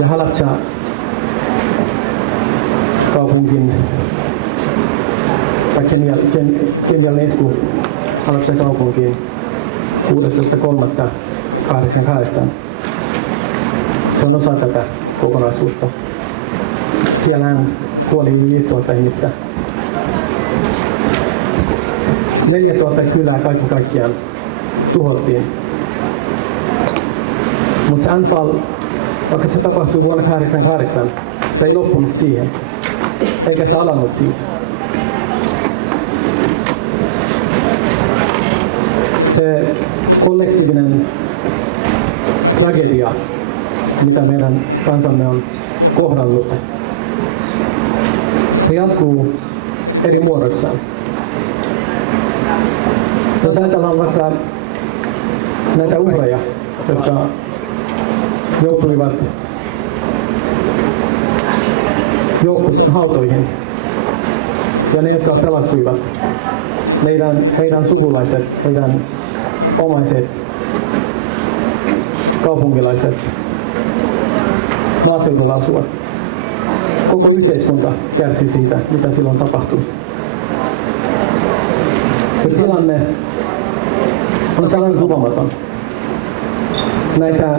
Ja Halabja kaupunkin tai kemiallinen isku Halabja kaupunkiin 16.3.88. Se on osa tätä kokonaisuutta. Siellähän kuoli yli 5000 ihmistä. 4000 kylää kaiken kaikkiaan tuhottiin. Mutta se Anfal, vaikka se tapahtui vuonna 1988, se ei loppunut siihen. Eikä se alannut siihen. Se kollektiivinen tragedia, mitä meidän kansamme on kohdannut, se jatkuu eri muodoissaan. Jos ajatellaan vaikka näitä uhreja, jotka joutuivat joukkohautoihin, ja ne, jotka pelastuivat, heidän sukulaiset, heidän omaiset, kaupunkilaiset, maaseudulla asuvat. Koko yhteiskunta kärsi siitä, mitä silloin tapahtui. Se tilanne on sellainen kuvamaton. Näitä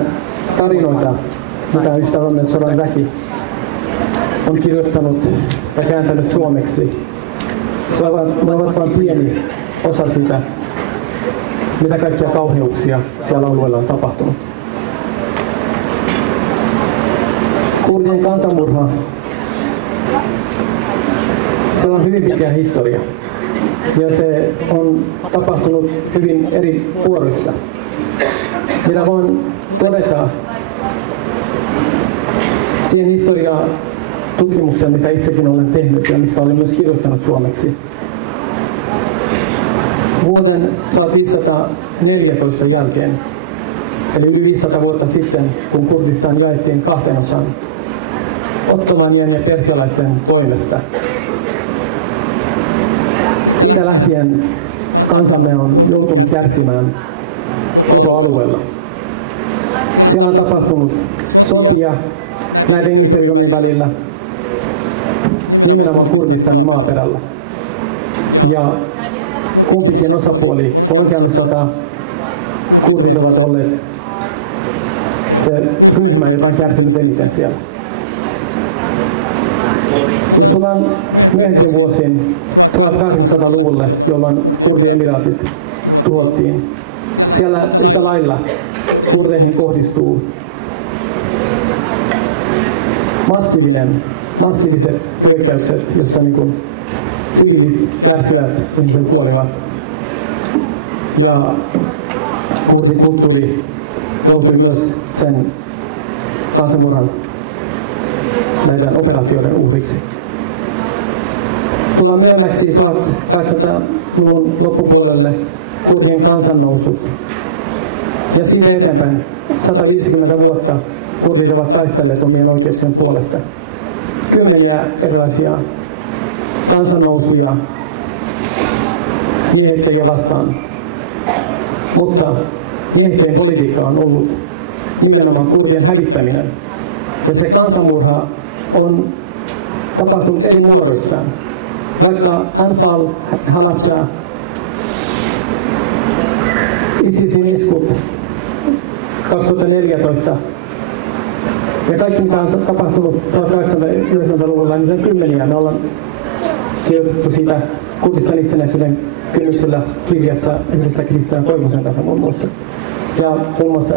tarinoita, mitä ystävämme Zoran Zaki on kirjoittanut ja kääntänyt suomeksi, ne ovat vain pieni osa sitä, mitä kaikkia kauheuksia siellä alueella on tapahtunut. Kurdien kansanmurha, siellä on hyvin pitkä historia ja se on tapahtunut hyvin eri vuoroissa. Mitä voin todeta siihen historiaan tutkimuksen, mitä itsekin olen tehnyt ja mistä olen myös kirjoittanut suomeksi. Vuoden 1514 jälkeen, eli yli 500 vuotta sitten, kun Kurdistan jaettiin kahteen osaan ottomanien ja persialaisten toimesta. Siitä lähtien kansamme on joutunut kärsimään koko alueella. Siellä on tapahtunut sotia näiden imperiumien välillä, nimenomaan Kurdistanin maaperällä. Ja kumpikin osapuoli, kun on käynyt sota, kurdit ovat olleet se ryhmä, joka on kärsinyt eniten siellä. Jos tullaan myöhemmin vuosiin 1800-luvulle, jolloin Kurdi-emiraatit tuhottiin, siellä yhtä lailla kurdeihin kohdistuu massiiviset hyökkäykset, jossa niin siviilit kärsivät, ihmiset kuolivat. Ja kurdikulttuuri joutui myös sen kansanmurhan näiden operaatioiden uhriksi. Tullaan myöhemmäksi 1800-luvun loppupuolelle kurdien kansannousut. Ja siitä eteenpäin 150 vuotta kurdit ovat taistelleet omien oikeuksien puolesta. Kymmeniä erilaisia kansannousuja miehittäjiä vastaan. Mutta miehittäjien politiikka on ollut nimenomaan kurdien hävittäminen. Ja se kansanmurha on tapahtunut eri muodoissaan. Vaikka Anfal, Halabja, ISISin iskut 2014 ja kaikki mitä on tapahtunut 1890-luvulla, niin kymmeniä. Me ollaan kirjoitettu siitä Kurdistan itsenäisyyden kynnyksellä kirjassa yhdessä Kristian Koivusen kanssa muun muassa. Ja muun muassa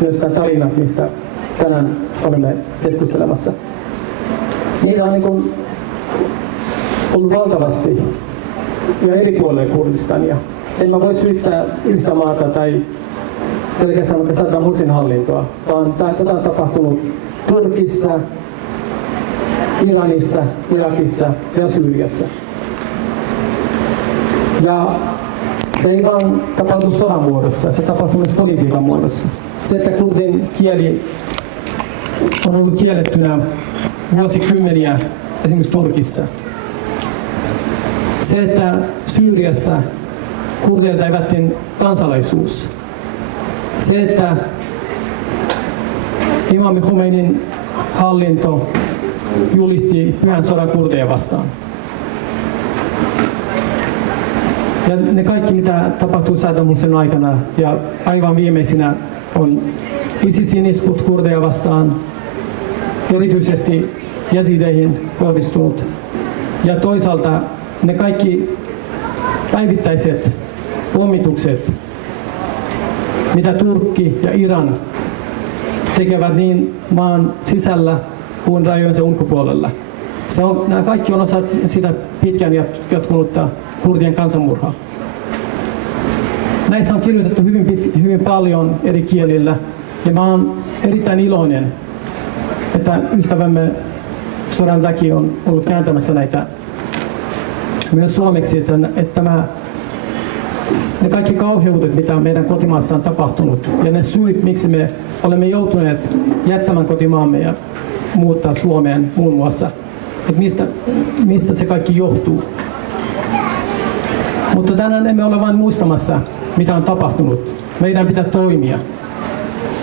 myös nämä tarinat, mistä tänään olemme keskustelemassa. Niitä on niin ollut valtavasti ja eri puolille Kurdistania. En mä voi syyttää yhtä maata tai pelkästään vaikka Saddam Hussein hallintoa, vaan tätä on tapahtunut Turkissa, Iranissa, Irakissa ja Syyriassa. Ja se ei vaan tapahtu sodan muodossa, se tapahtuu myös politiikan muodossa. Se, että kurdin kieli on ollut kiellettynä vuosikymmeniä esimerkiksi Turkissa. Se, että Syyriassa kurdeilta evättiin kansalaisuus. Se, että Imam Khomeinin hallinto julisti pyhän sodan kurdeja vastaan. Ja ne kaikki, mitä tapahtuu Saddam Hussein aikana ja aivan viimeisinä on ISISin iskut kurdeja vastaan, erityisesti jazideihin kohdistunut. Ja toisaalta ne kaikki päivittäiset pommitukset, mitä Turkki ja Iran tekevät niin maan sisällä kuin rajojensa ulkopuolella. Nämä kaikki on osa sitä pitkään jatkunutta kurdien kansanmurhaa. Näistä on kirjoitettu hyvin paljon eri kielillä ja mä oon erittäin iloinen, että ystävämme Zoran Zaki on ollut kääntämässä näitä myös suomeksi, että ne kaikki kauheudet, mitä meidän kotimaassa on tapahtunut ja ne syyt, miksi me olemme joutuneet jättämään kotimaamme ja muuttaa Suomeen muun muassa, että mistä se kaikki johtuu. Mutta tänään emme ole vain muistamassa, mitä on tapahtunut. Meidän pitää toimia.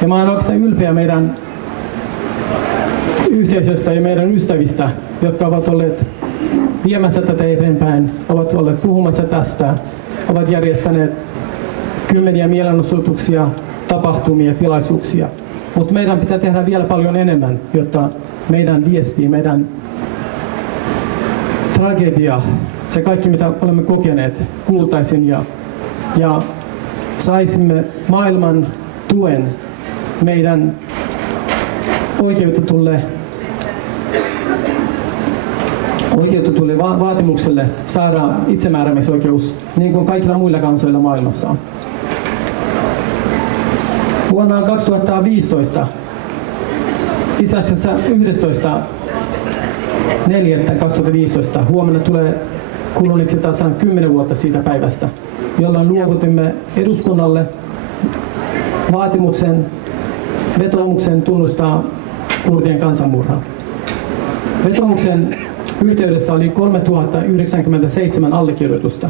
Ja mä olen oikeastaan ylpeä meidän yhteisöstä ja meidän ystävistä, jotka ovat olleet viemässä tätä eteenpäin, ovat olleet puhumassa tästä, ovat järjestäneet kymmeniä mielenosoituksia, tapahtumia, tilaisuuksia. Mutta meidän pitää tehdä vielä paljon enemmän, jotta meidän viesti, meidän tragedia, se kaikki mitä olemme kokeneet, kuultaisiin ja saisimme maailman tuen meidän oikeutetulle vaatimukselle saada itsemääräämisoikeus niin kuin kaikilla muilla kansoilla maailmassa on. Vuonna 2015, itse asiassa 11.4.2015, huomenna tulee kuluneeksi tasan 10 vuotta siitä päivästä, jolloin luovutimme eduskunnalle vetoomuksen tunnustaa kurdien kansanmurhaa. Vetoomuksen yhteydessä oli 3097 allekirjoitusta.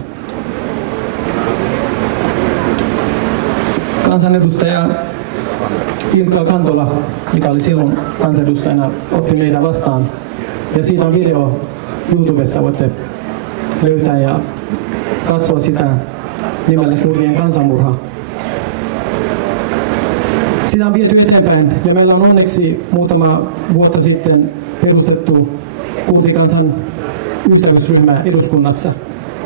Kansanedustaja Ilkka Kantola, mikä oli silloin kansanedustajana, otti meitä vastaan. Ja siitä on video YouTubessa, voitte löytää ja katsoa sitä nimellä kurdien kansanmurha. Sitä on viety eteenpäin ja meillä on onneksi muutama vuotta sitten perustettu kurdikansan ystävyysryhmä eduskunnassa.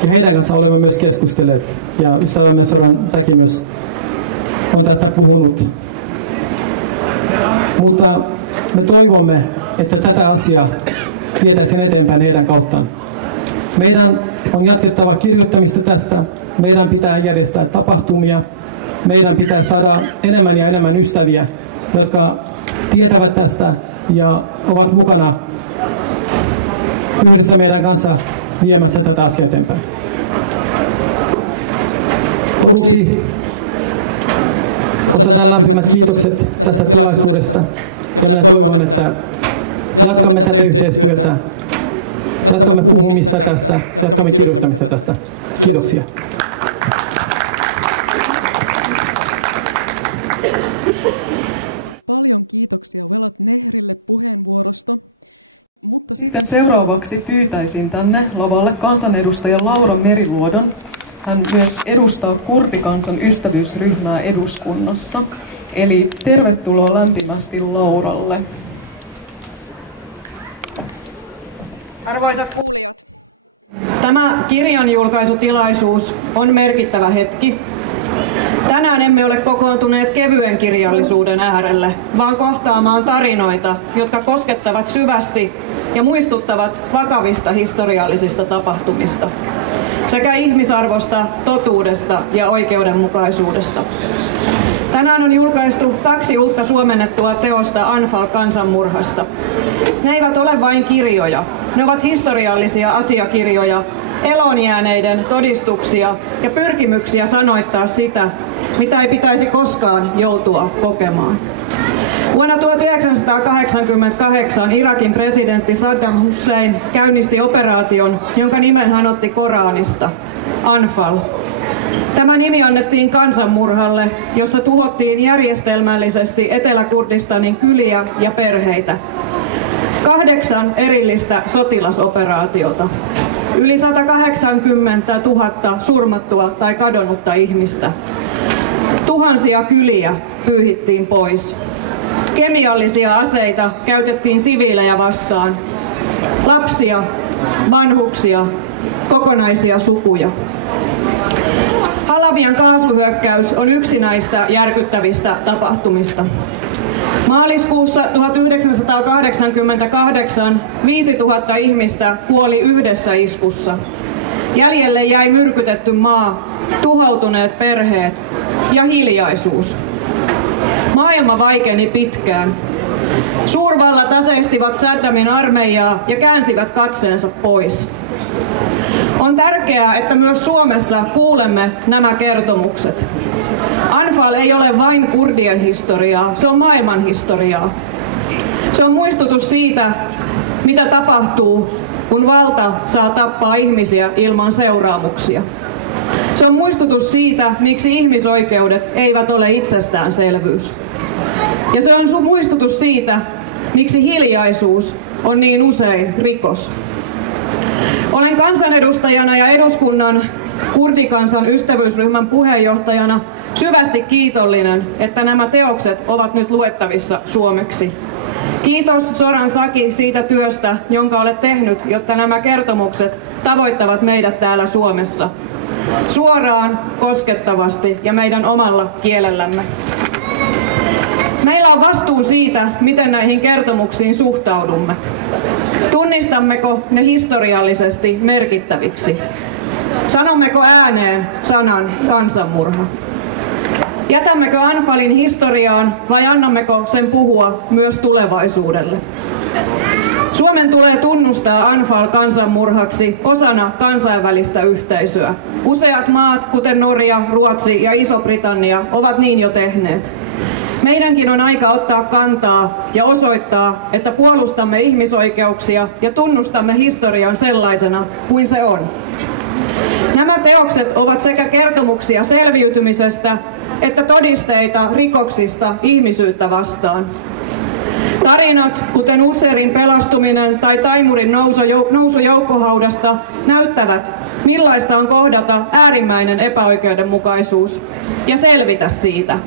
Ja heidän kanssa olemme myös keskustelleet ja ystävämme Soran Säki myös on tästä puhunut. Mutta me toivomme, että tätä asiaa vietäisiin eteenpäin heidän kauttaan. Meidän on jatkettava kirjoittamista tästä. Meidän pitää järjestää tapahtumia. Meidän pitää saada enemmän ja enemmän ystäviä, jotka tietävät tästä ja ovat mukana yhdessä meidän kanssa viemässä tätä asiaa eteenpäin. Lopuksi osoitan lämpimät kiitokset tästä tilaisuudesta ja minä toivon, että jatkamme tätä yhteistyötä, jatkamme puhumista tästä, jatkamme kirjoittamista tästä. Kiitoksia. Sitten seuraavaksi pyytäisin tänne lavalle kansanedustaja Laura Meriluodon. Hän myös edustaa kurdikansan ystävyysryhmää eduskunnassa. Eli tervetuloa lämpimästi Lauralle. Arvoisat Tämä kirjan julkaisutilaisuus on merkittävä hetki. Tänään emme ole kokoontuneet kevyen kirjallisuuden äärelle, vaan kohtaamaan tarinoita, jotka koskettavat syvästi ja muistuttavat vakavista historiallisista tapahtumista sekä ihmisarvosta, totuudesta ja oikeudenmukaisuudesta. Tänään on julkaistu 2 uutta suomennettua teosta Anfal-kansanmurhasta. Ne eivät ole vain kirjoja. Ne ovat historiallisia asiakirjoja, eloonjääneiden todistuksia ja pyrkimyksiä sanoittaa sitä, mitä ei pitäisi koskaan joutua kokemaan. Vuonna 1988 Irakin presidentti Saddam Hussein käynnisti operaation, jonka nimen hän otti Koranista, Anfal. Tämä nimi annettiin kansanmurhalle, jossa tuhottiin järjestelmällisesti Etelä-Kurdistanin kyliä ja perheitä. 8 erillistä sotilasoperaatiota. Yli 180 000 surmattua tai kadonnutta ihmistä. Tuhansia kyliä pyyhittiin pois. Kemiallisia aseita käytettiin siviilejä vastaan. Lapsia, vanhuksia, kokonaisia sukuja. Halabian kaasuhyökkäys on yksi näistä järkyttävistä tapahtumista. Maaliskuussa 1988 5000 ihmistä kuoli yhdessä iskussa. Jäljelle jäi myrkytetty maa, tuhoutuneet perheet ja hiljaisuus. Maailma vaikeni pitkään. Suurvallat aseistivat Saddamin armeijaa ja käänsivät katseensa pois. On tärkeää, että myös Suomessa kuulemme nämä kertomukset. Anfal ei ole vain kurdien historiaa, se on maailman historiaa. Se on muistutus siitä, mitä tapahtuu, kun valta saa tappaa ihmisiä ilman seuraamuksia. Se on muistutus siitä, miksi ihmisoikeudet eivät ole itsestäänselvyys. Ja se on muistutus siitä, miksi hiljaisuus on niin usein rikos. Olen kansanedustajana ja eduskunnan kurdikansan ystävyysryhmän puheenjohtajana syvästi kiitollinen, että nämä teokset ovat nyt luettavissa suomeksi. Kiitos Zoran Saki siitä työstä, jonka olet tehnyt, jotta nämä kertomukset tavoittavat meidät täällä Suomessa. Suoraan, koskettavasti ja meidän omalla kielellämme. Meillä on vastuu siitä, miten näihin kertomuksiin suhtaudumme. Tunnistammeko ne historiallisesti merkittäviksi? Sanommeko ääneen sanan kansanmurha? Jätämmekö Anfalin historiaan vai annammeko sen puhua myös tulevaisuudelle? Suomen tulee tunnustaa Anfal kansanmurhaksi osana kansainvälistä yhteisöä. Useat maat, kuten Norja, Ruotsi ja Iso-Britannia, ovat niin jo tehneet. Meidänkin on aika ottaa kantaa ja osoittaa, että puolustamme ihmisoikeuksia ja tunnustamme historian sellaisena kuin se on. Nämä teokset ovat sekä kertomuksia selviytymisestä että todisteita rikoksista ihmisyyttä vastaan. Tarinat, kuten Utserin pelastuminen tai Taimurin nousu joukkohaudasta, näyttävät, millaista on kohdata äärimmäinen epäoikeudenmukaisuus ja selvitä siitä.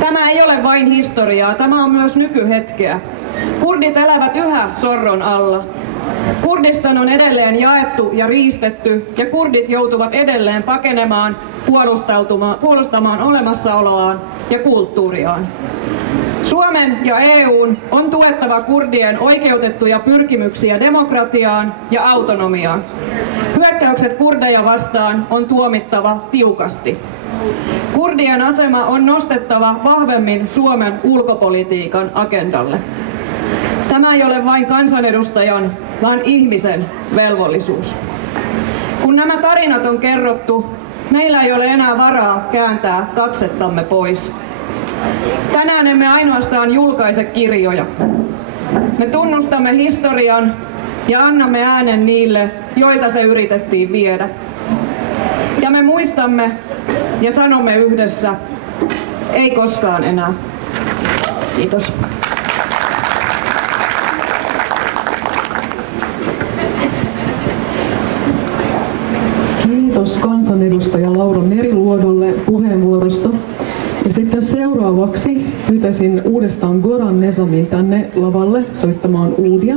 Tämä ei ole vain historiaa, tämä on myös nykyhetkeä. Kurdit elävät yhä sorron alla. Kurdistan on edelleen jaettu ja riistetty, ja kurdit joutuvat edelleen pakenemaan, puolustamaan olemassaoloaan ja kulttuuriaan. Suomen ja EUn on tuettava kurdien oikeutettuja pyrkimyksiä demokratiaan ja autonomiaan. Hyökkäykset kurdeja vastaan on tuomittava tiukasti. Kurdien asema on nostettava vahvemmin Suomen ulkopolitiikan agendalle. Tämä ei ole vain kansanedustajan, vaan ihmisen velvollisuus. Kun nämä tarinat on kerrottu, meillä ei ole enää varaa kääntää katsettamme pois. Tänään emme ainoastaan julkaise kirjoja. Me tunnustamme historian ja annamme äänen niille, joita se yritettiin viedä. Ja me muistamme ja sanomme yhdessä, ei koskaan enää. Kiitos. Kiitos kansanedustaja Laura Meriluodolle puheenvuorosta. Ja sitten seuraavaksi pyytäisin uudestaan Goran Nezamin tänne lavalle soittamaan uudia.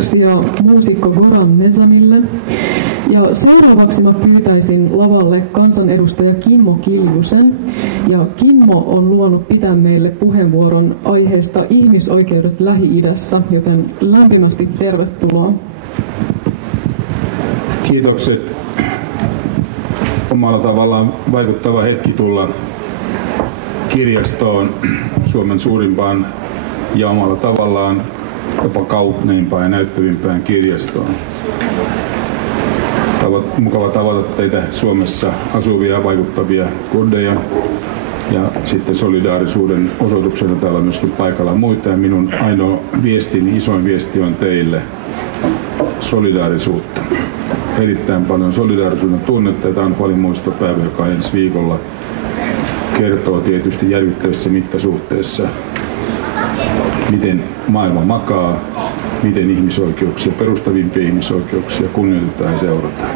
kiitoksia muusikko Goran Nezanille. Ja seuraavaksi mä pyytäisin lavalle kansanedustaja Kimmo Kiljusen. Ja Kimmo on luonut pitää meille puheenvuoron aiheesta ihmisoikeudet Lähi-idässä, joten lämpimästi tervetuloa. Kiitokset. Omalla tavallaan vaikuttava hetki tulla kirjastoon, Suomen suurimpaan ja omalla tavallaan jopa kauneimpaan ja näyttävimpään kirjastoon. Mukava tavata teitä Suomessa asuvia vaikuttavia kurdeja ja sitten solidaarisuuden osoituksena täällä on myöskin paikalla muita. Ja minun ainoa viestini, isoin viesti on teille solidaarisuutta. Erittäin paljon solidaarisuuden tunnetta ja Tanfalin muistopäivä, joka ensi viikolla kertoo tietysti järkyttävissä mittasuhteessa, miten maailma makaa, miten ihmisoikeuksia, perustavimpia ihmisoikeuksia kunnioitetaan ja seurataan.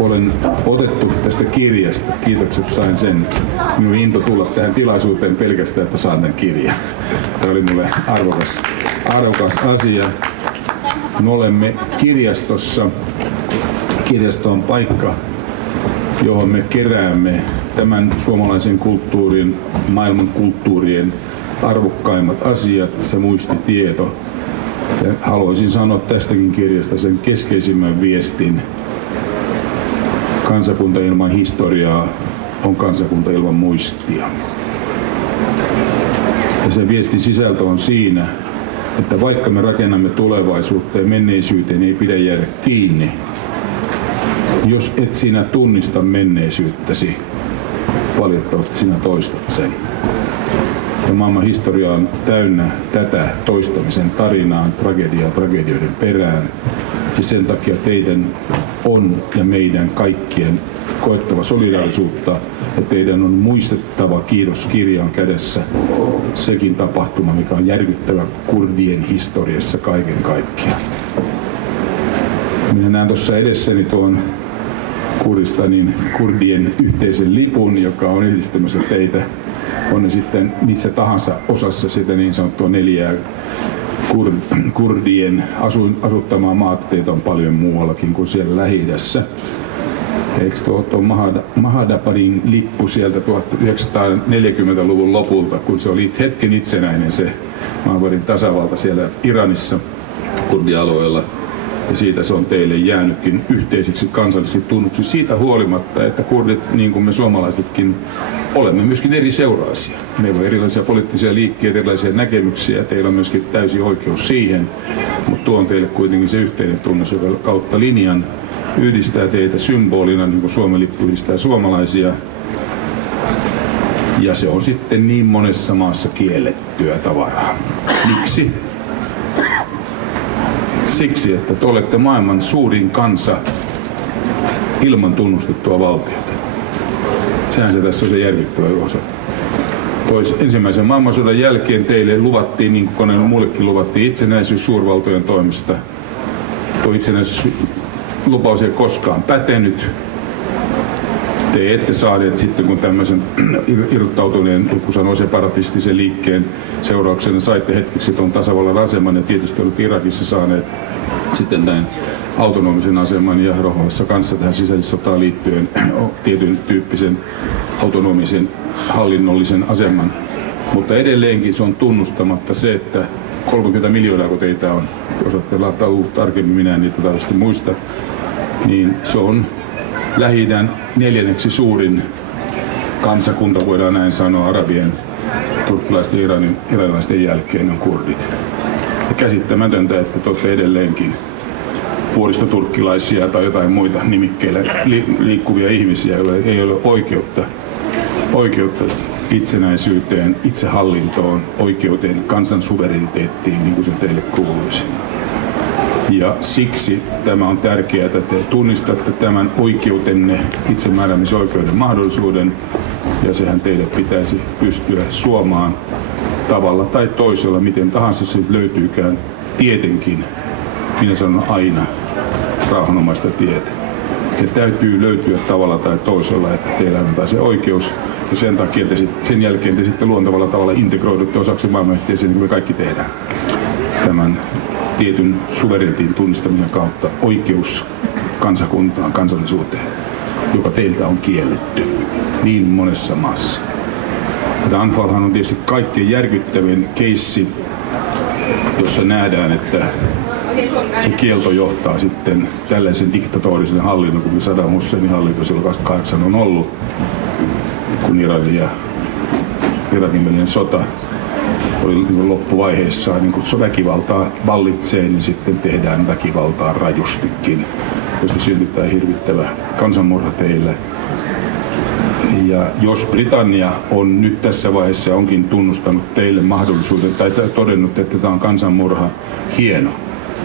Olen otettu tästä kirjasta. Kiitokset, sain sen. Minun into tulla tähän tilaisuuteen pelkästään, että saan tämän kirjan. Tämä oli minulle arvokas asia. Me olemme kirjastossa. Kirjasto on paikka, johon me keräämme tämän suomalaisen kulttuurin, maailman kulttuurien arvokkaimmat asiat, se muistitieto. Ja haluaisin sanoa tästäkin kirjasta sen keskeisimmän viestin. Kansakunta ilman historiaa on kansakunta ilman muistia. Ja sen viestin sisältö on siinä, että vaikka me rakennamme tulevaisuutta ja menneisyyteen, ei pidä jäädä kiinni. Jos et sinä tunnista menneisyyttäsi, valitettavasti sinä toistat sen. Ja maailman historia on täynnä tätä toistamisen tarinaa, tragediaa tragedioiden perään. Ja sen takia teidän on ja meidän kaikkien koettava solidaarisuutta ja teidän on muistettava, kiitos kirjan kädessä, sekin tapahtuma, mikä on järkyttävä kurdien historiassa kaiken kaikkiaan. Minä näen tuossa edessäni tuon Kurdistanin kurdien yhteisen lipun, joka on yhdistämässä teitä. On ne sitten missä tahansa osassa sitä niin sanottua 4 kurdien asuttamaa maata. Teitä on paljon muuallakin kuin siellä Lähi-idässä. Eikö tuo Mahadapadin lippu sieltä 1940-luvun lopulta, kun se oli hetken itsenäinen se Mahadapadin tasavalta siellä Iranissa kurdialueella. Ja siitä se on teille jäänytkin yhteisiksi kansallisiksi tunnuksi siitä huolimatta, että kurdit, niin kuin me suomalaisetkin, olemme myöskin eri seuraisia. Meillä on erilaisia poliittisia liikkeitä, erilaisia näkemyksiä, teillä on myöskin täysi oikeus siihen, mutta tuo on teille kuitenkin se yhteinen tunnus, joka kautta linjan yhdistää teitä symbolina, niin kuin Suomen lippu yhdistää suomalaisia. Ja se on sitten niin monessa maassa kiellettyä tavaraa. Miksi? Siksi, että te olette maailman suurin kansa ilman tunnustettua valtiota. Sehän se tässä on se järkyttävä osa. Ensimmäisen maailmansodan jälkeen teille luvattiin, niin kuin muillekin luvattiin, itsenäisyys suurvaltojen toimesta. Tuo itsenäisyyslupaus ei koskaan pätenyt. Te ette saaneet sitten, kun tämmöisen irrottautuneen, joku sanoi separatistisen liikkeen seurauksena saitte hetkeksi tuon tasavallan aseman ja tietysti olette Irakissa saaneet sitten näin autonomisen aseman ja rauhassa kanssa tähän sisällissotaan liittyen tietyn tyyppisen autonomisen hallinnollisen aseman. Mutta edelleenkin se on tunnustamatta se, että 30 miljoonaa kun teitä on, jos olette laittaa tarkemmin, minä en niitä tarvitse muista, niin se on Lähi-idän 4. suurin kansakunta, voidaan näin sanoa, arabien, turkkilaisten ja iranilaisten jälkeen on kurdit. Ja käsittämätöntä, että te olette edelleenkin vuoristoturkkilaisia tai jotain muita nimikkeillä liikkuvia ihmisiä, joilla ei ole oikeutta itsenäisyyteen, itsehallintoon, oikeuteen, kansan suvereniteettiin, niin kuin se teille kuuluisi. Ja siksi tämä on tärkeää, että te tunnistatte tämän oikeutenne, itsemääräämisoikeuden mahdollisuuden, ja sehän teille pitäisi pystyä suomaan tavalla tai toisella, miten tahansa se löytyykään. Tietenkin, minä sanon aina, rauhanomaista tietä. Se täytyy löytyä tavalla tai toisella, että teillä annetaan se oikeus, ja sen takia sen jälkeen te sitten luontevalla tavalla integroidutte osaksi maailmanyhteisöä, niin kuin me kaikki tehdään tämän tietyn suvereniteetin tunnistaminen kautta oikeus kansakuntaan, kansallisuuteen, joka teiltä on kielletty niin monessa maassa. Tämä Anfalhan on tietysti kaikkein järkyttävin keissi, jossa nähdään, että se kielto johtaa sitten tällaisen diktatorisen hallinnon, kuin Saddam Husseinin hallinto silloin 28 on ollut, kun Iranin ja Irakin välinen sota oli loppuvaiheessa, niin kun väkivaltaa vallitsee, niin sitten tehdään väkivaltaa rajustikin, josta syntyttää hirvittävä kansanmurha teille. Ja jos Britannia on nyt tässä vaiheessa onkin tunnustanut teille mahdollisuuden tai todennut, että tämä on kansanmurha, hieno,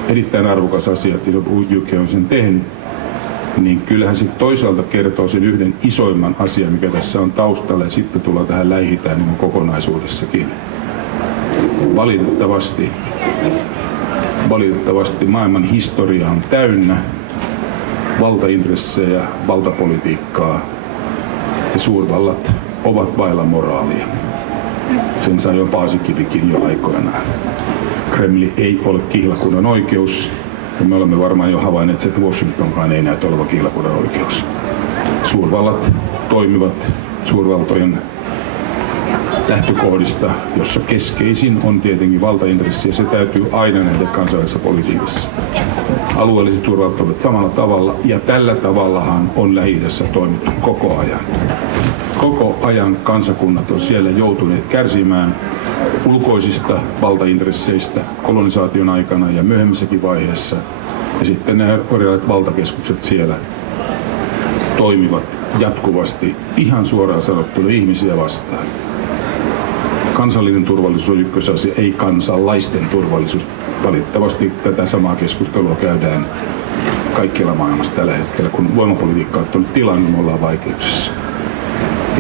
erittäin arvokas asia, että UK on sen tehnyt, niin kyllähän se toisaalta kertoo sen yhden isoimman asian, mikä tässä on taustalla, ja sitten tullaan tähän Lähi-itään niin kokonaisuudessakin. Valitettavasti maailman historia on täynnä valtaintressejä, valtapolitiikkaa, ja suurvallat ovat vailla moraalia. Sen sai jo Paasikivikin jo aikoinaan. Kremli ei ole kihlakunnan oikeus, ja me olemme varmaan jo havainneet, että Washingtonkaan ei näytä olevan kihlakunnan oikeus. Suurvallat toimivat suurvaltojen lähtökohdista, jossa keskeisin on tietenkin valtaintressi, ja se täytyy aina nähdä kansainvälisessä politiikassa. Alueelliset suurvallat ovat samalla tavalla, ja tällä tavallahan on Lähi-idässä toimittu koko ajan. Koko ajan kansakunnat on siellä joutuneet kärsimään ulkoisista valtaintresseistä kolonisaation aikana ja myöhemmissäkin vaiheessa. Ja sitten nämä erilaiset valtakeskukset siellä toimivat jatkuvasti ihan suoraan sanottuna ihmisiä vastaan. Kansallinen turvallisuus on ykkösasia, ei kansalaisten turvallisuus. Valitettavasti tätä samaa keskustelua käydään kaikkialla maailmassa tällä hetkellä, kun voimapolitiikka on ottanut tilan, niin me ollaan vaikeuksissa.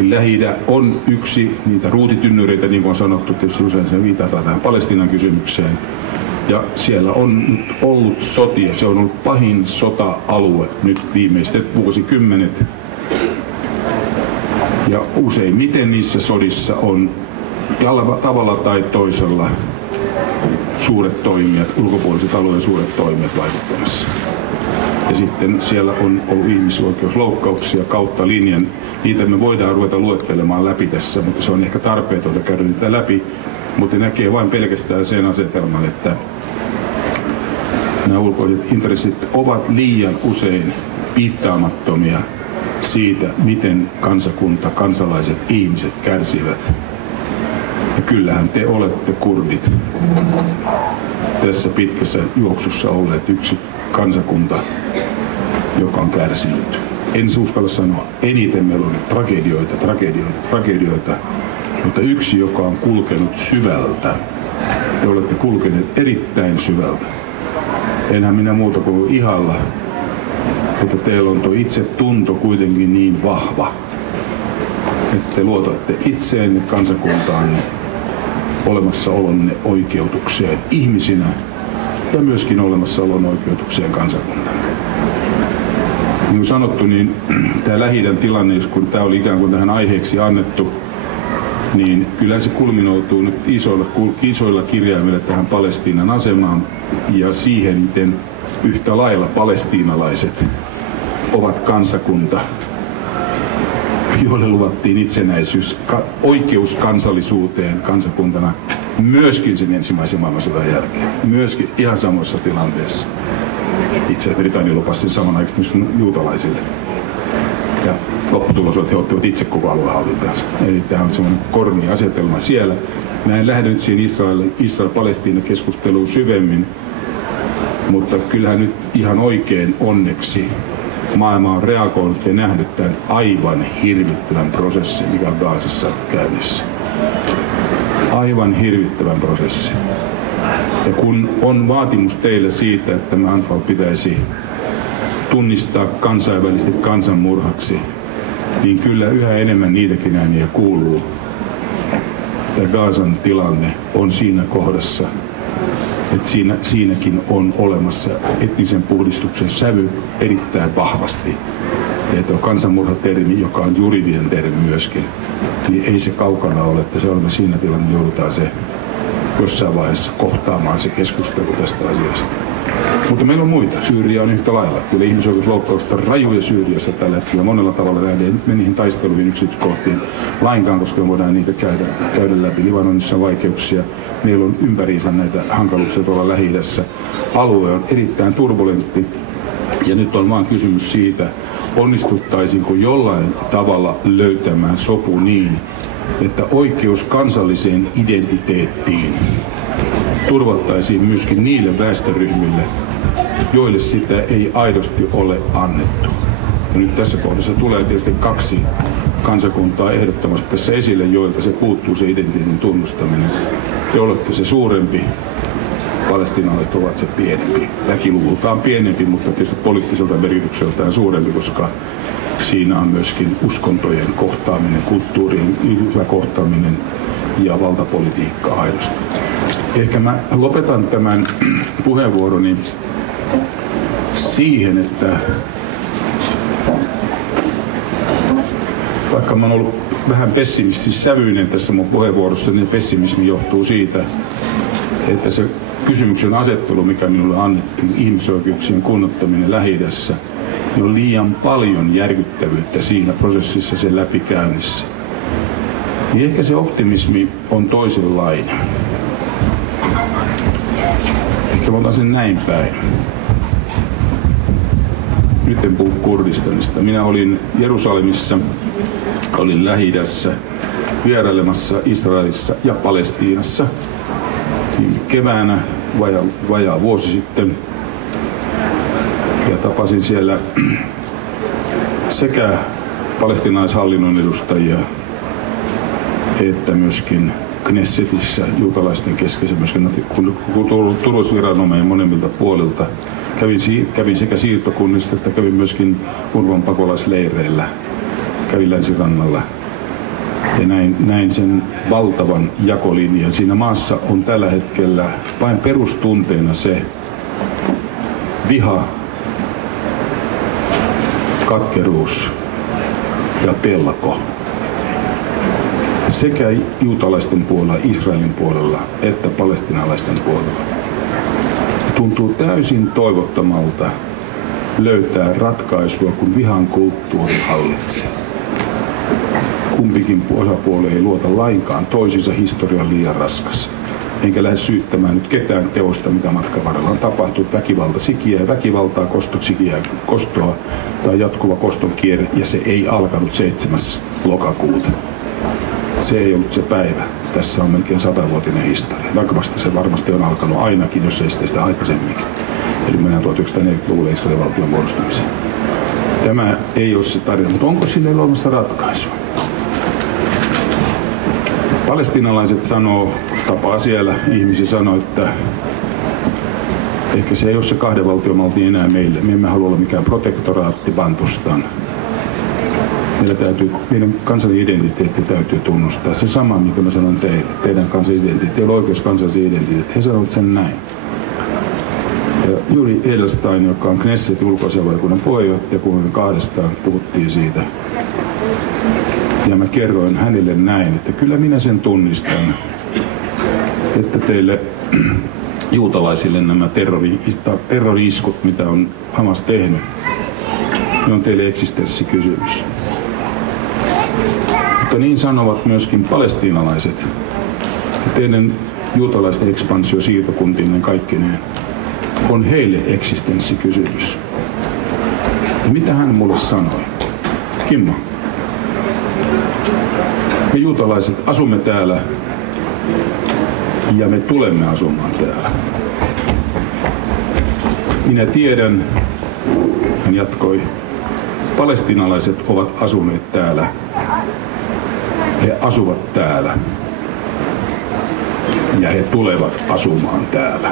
Lähi-idä on yksi niitä ruutitynnyreitä, niin kuin on sanottu, tietysti usein sen viitataan tähän Palestiinan kysymykseen. Ja siellä on nyt ollut sotia, se on ollut pahin sota-alue nyt viimeiset vuosikymmenet. Ja useimmiten niissä sodissa on tavalla tai toisella suuret toimijat, ulkopuoliset alueen suuret toimijat vaikuttamassa. Ja sitten siellä on ollut ihmisoikeusloukkauksia kautta linjan. Niitä me voidaan ruveta luettelemaan läpi tässä, mutta se on ehkä tarpeetonta käydä niitä läpi. Mutta näkee vain pelkästään sen asetelman, että nämä ulkoiset intressit ovat liian usein piittaamattomia siitä, miten kansakunta, kansalaiset, ihmiset kärsivät. Ja kyllähän te olette kurdit tässä pitkässä juoksussa olleet yksi kansakunta, joka on kärsinyt. En uskalla sanoa, eniten meillä on tragedioita, mutta yksi, joka on kulkenut syvältä. Te olette kulkeneet erittäin syvältä. Enhän minä muuta kuin ihalla, että teillä on tuo itsetunto kuitenkin niin vahva, että te luotatte itseenne, kansakuntaanne, olemassaolonne oikeutukseen ihmisinä ja myöskin olemassaolon oikeutukseen kansakuntana. Niin kuin sanottu, niin tämä Lähi-idän tilanne, kun tämä oli ikään kuin tähän aiheeksi annettu, niin kyllä se kulminoituu nyt isoilla kirjaimilla tähän Palestiinan asemaan ja siihen, miten yhtä lailla palestiinalaiset ovat kansakunta, joille luvattiin itsenäisyys, oikeus kansallisuuteen kansakuntana myöskin sen ensimmäisen maailmansodan jälkeen. Myöskin ihan samoissa tilanteissa. Itse asiassa Britannia lupasi sen samanaikaisesti myös juutalaisille. Ja lopputulos on, että he ottivat itse koko aluehallintaansa. Eli tämä on semmoinen korni-asetelma siellä. Mä en lähde nyt siihen Israel-Palestiina-keskusteluun syvemmin, mutta kyllähän nyt ihan oikein onneksi maailma on reagoinut ja nähnyt tämän aivan hirvittävän prosessin, mikä on Gazassa käynnissä. Aivan hirvittävän prosessin. Ja kun on vaatimus teille siitä, että tämä Anfal pitäisi tunnistaa kansainvälisesti kansanmurhaksi, niin kyllä yhä enemmän niitäkin ääniä kuuluu. Tämä Gazan tilanne on siinä kohdassa, että siinäkin on olemassa etnisen puhdistuksen sävy erittäin vahvasti. Ja tuo kansanmurhatermi, joka on juridinen termi myöskin, niin ei se kaukana ole, että se olemme siinä tilanteessa, joudutaan se jossain vaiheessa kohtaamaan se keskustelu tästä asiasta. Mutta meillä on muita. Syyria on yhtä lailla. Kyllä ihmisoikeusloukkausta on rajuja Syyriassa tällä hetkellä. Monella tavalla nähdään niihin taisteluihin yksityiskohtiin lainkaan, koska me voidaan niitä käydä läpi. Libanonissa on vaikeuksia. Meillä on ympäriinsä näitä hankaluuksia tuolla Lähi-idässä. Alue on erittäin turbulentti. Ja nyt on vaan kysymys siitä, onnistuttaisiinko jollain tavalla löytämään sopu niin, että oikeus kansalliseen identiteettiin turvattaisiin myöskin niille väestöryhmille, joille sitä ei aidosti ole annettu. Ja nyt tässä kohdassa tulee tietysti 2 kansakuntaa ehdottomasti tässä esille, joilta se puuttuu se identiteetin tunnustaminen. Te olette se suurempi, palestiinalaiset ovat se pienempi. Väkiluvultaan pienempi, mutta tietysti poliittiselta merkitykseltään suurempi, koska siinä on myöskin uskontojen kohtaaminen, kulttuurien hyvä kohtaaminen ja valtapolitiikka aidosti. Ehkä mä lopetan tämän puheenvuoroni siihen, että vaikka mä oon ollut vähän pessimistissävyinen tässä mun puheenvuorossa, niin pessimismi johtuu siitä, että se kysymyksen asettelu, mikä minulle annettiin, ihmisoikeuksien kunnioittaminen Lähi-idässä, niin on liian paljon järkyttävyyttä siinä prosessissa sen läpikäynnissä. Niin ehkä se optimismi on toisenlainen. Ehkä mä otan sen näin päin. Nyt en puhu Kurdistanista. Minä olin Jerusalemissa, olin Lähi-idässä, vierailemassa Israelissa ja Palestiinassa. Keväänä vajaa vuosi sitten. Ja tapasin siellä sekä palestiinaishallinnon edustajia että myöskin Knessetissä juutalaisten keskeisen myöskin turvallisuusviranomainen monemmilta puolilta. Kävin sekä siirtokunnissa että kävin myöskin UNRWAn pakolaisleireillä. Kävin Länsirannalla ja näin sen valtavan jakolinjan. Siinä maassa on tällä hetkellä vain perustunteena se viha, katkeruus ja pelko. Sekä juutalaisten puolella, Israelin puolella että palestiinalaisten puolella. Tuntuu täysin toivottomalta löytää ratkaisua, kun vihan kulttuuri hallitsee. Kumpikin osapuoli ei luota lainkaan, toisinsa historia on liian raskas. Enkä lähde syyttämään nyt ketään teosta, mitä matkan varrella on tapahtunut. Väkivalta sikiä ja väkivaltaa, sikiä kostoa tai jatkuva koston kierre, ja se ei alkanut 7. lokakuuta. Se ei ollut se päivä. Tässä on melkein 100-vuotinen historia. Vakavasti se varmasti on alkanut ainakin, jos ei sitä aikaisemminkin. Eli mennään 1940-luvulle Israelin valtion muodostumiseen. Tämä ei ole se tarina, mutta onko sille olemassa ratkaisu? Palestiinalaiset sanoo, tapaa siellä, ihmisiä sanoo, että ehkä se ei ole se 2 valtiomalti enää meille. Me emme halua olla mikään protektoraatti Bantustan. Meidän kansallinen identiteetti täytyy tunnustaa. Se sama, mikä mä sanon teille. Teidän kansallinen identiteetti, teillä on oikeus kansallisen identiteetti. He sanovat sen näin. Ja Juri Edelstein, joka on Knessetin ulkoasiainvaliokunnan puheenjohtaja, kun me 2 puhuttiin siitä. Ja mä kerroin hänelle näin, että kyllä minä sen tunnistan, että teille juutalaisille nämä terrori-iskut, mitä on Hamas tehnyt, ne on teille eksistenssikysymys. Mutta niin sanovat myöskin palestiinalaiset. Teidän juutalaisten ekspansio siirtokuntineen kaikkineen on heille eksistenssikysymys. Ja mitä hän mulle sanoi? Kimmo, me juutalaiset asumme täällä ja me tulemme asumaan täällä. Minä tiedän, hän jatkoi, palestiinalaiset ovat asuneet täällä. He asuvat täällä. Ja he tulevat asumaan täällä.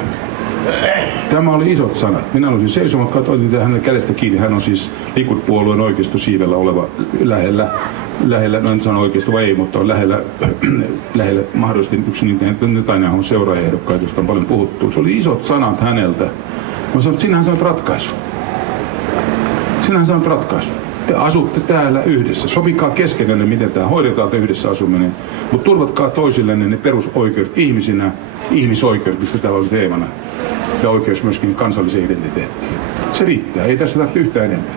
Tämä oli isot sanat. Minä olisin seisomaan, katsoin hänelle kädestä kiinni. Hän on siis Likud-puolueen oikeistosiivellä oleva lähellä, no en sano oikeisto vai ei, mutta on lähellä mahdollisesti yksi Netanyahun seuraajaehdokkaita, josta on paljon puhuttu. Se oli isot sanat häneltä. Mä sanoin, että sinähän sanot ratkaisu. Sinähän sanot ratkaisu. Te asutte täällä yhdessä. Sopikaa keskenään, miten tämä hoidetaan yhdessä asuminen. Mutta turvatkaa toisillenne ne perusoikeudet ihmisinä, ihmisoikeudet, mistä täällä on teemana. Ja oikeus myöskin kansalliseen identiteettiin. Se riittää. Ei tässä tarvitse yhtään enemmän.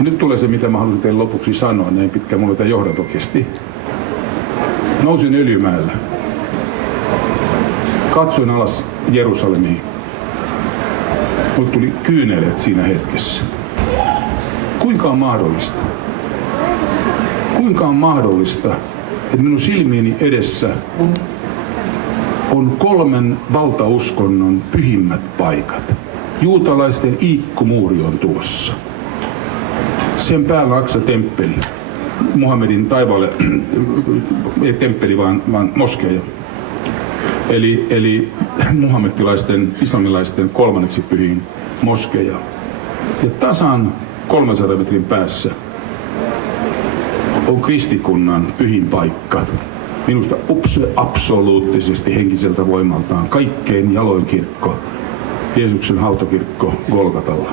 Nyt tulee se, mitä mä haluan teille lopuksi sanoa. Näin pitkään mulla tämä johdanto kesti. Nousin Öljymäellä. Katsoin alas Jerusalemiin. Mulle tuli kyyneleet siinä hetkessä. Kuinka on mahdollista? Kuinka on mahdollista, että minun silmieni edessä on 3 valtauskonnon pyhimmät paikat. Juutalaisten Iikkumuuri on tuossa. Sen päällä Aksa-temppeli. Muhammedin taivaalle, ei temppeli vaan moskeja. Eli muhammedilaisten, islamilaisten 3. pyhin moskeja. Ja tasan 300 metrin päässä on kristikunnan pyhin paikka. Minusta absoluuttisesti henkiseltä voimaltaan kaikkein jaloin kirkko, Jeesuksen hautakirkko Golgatalla,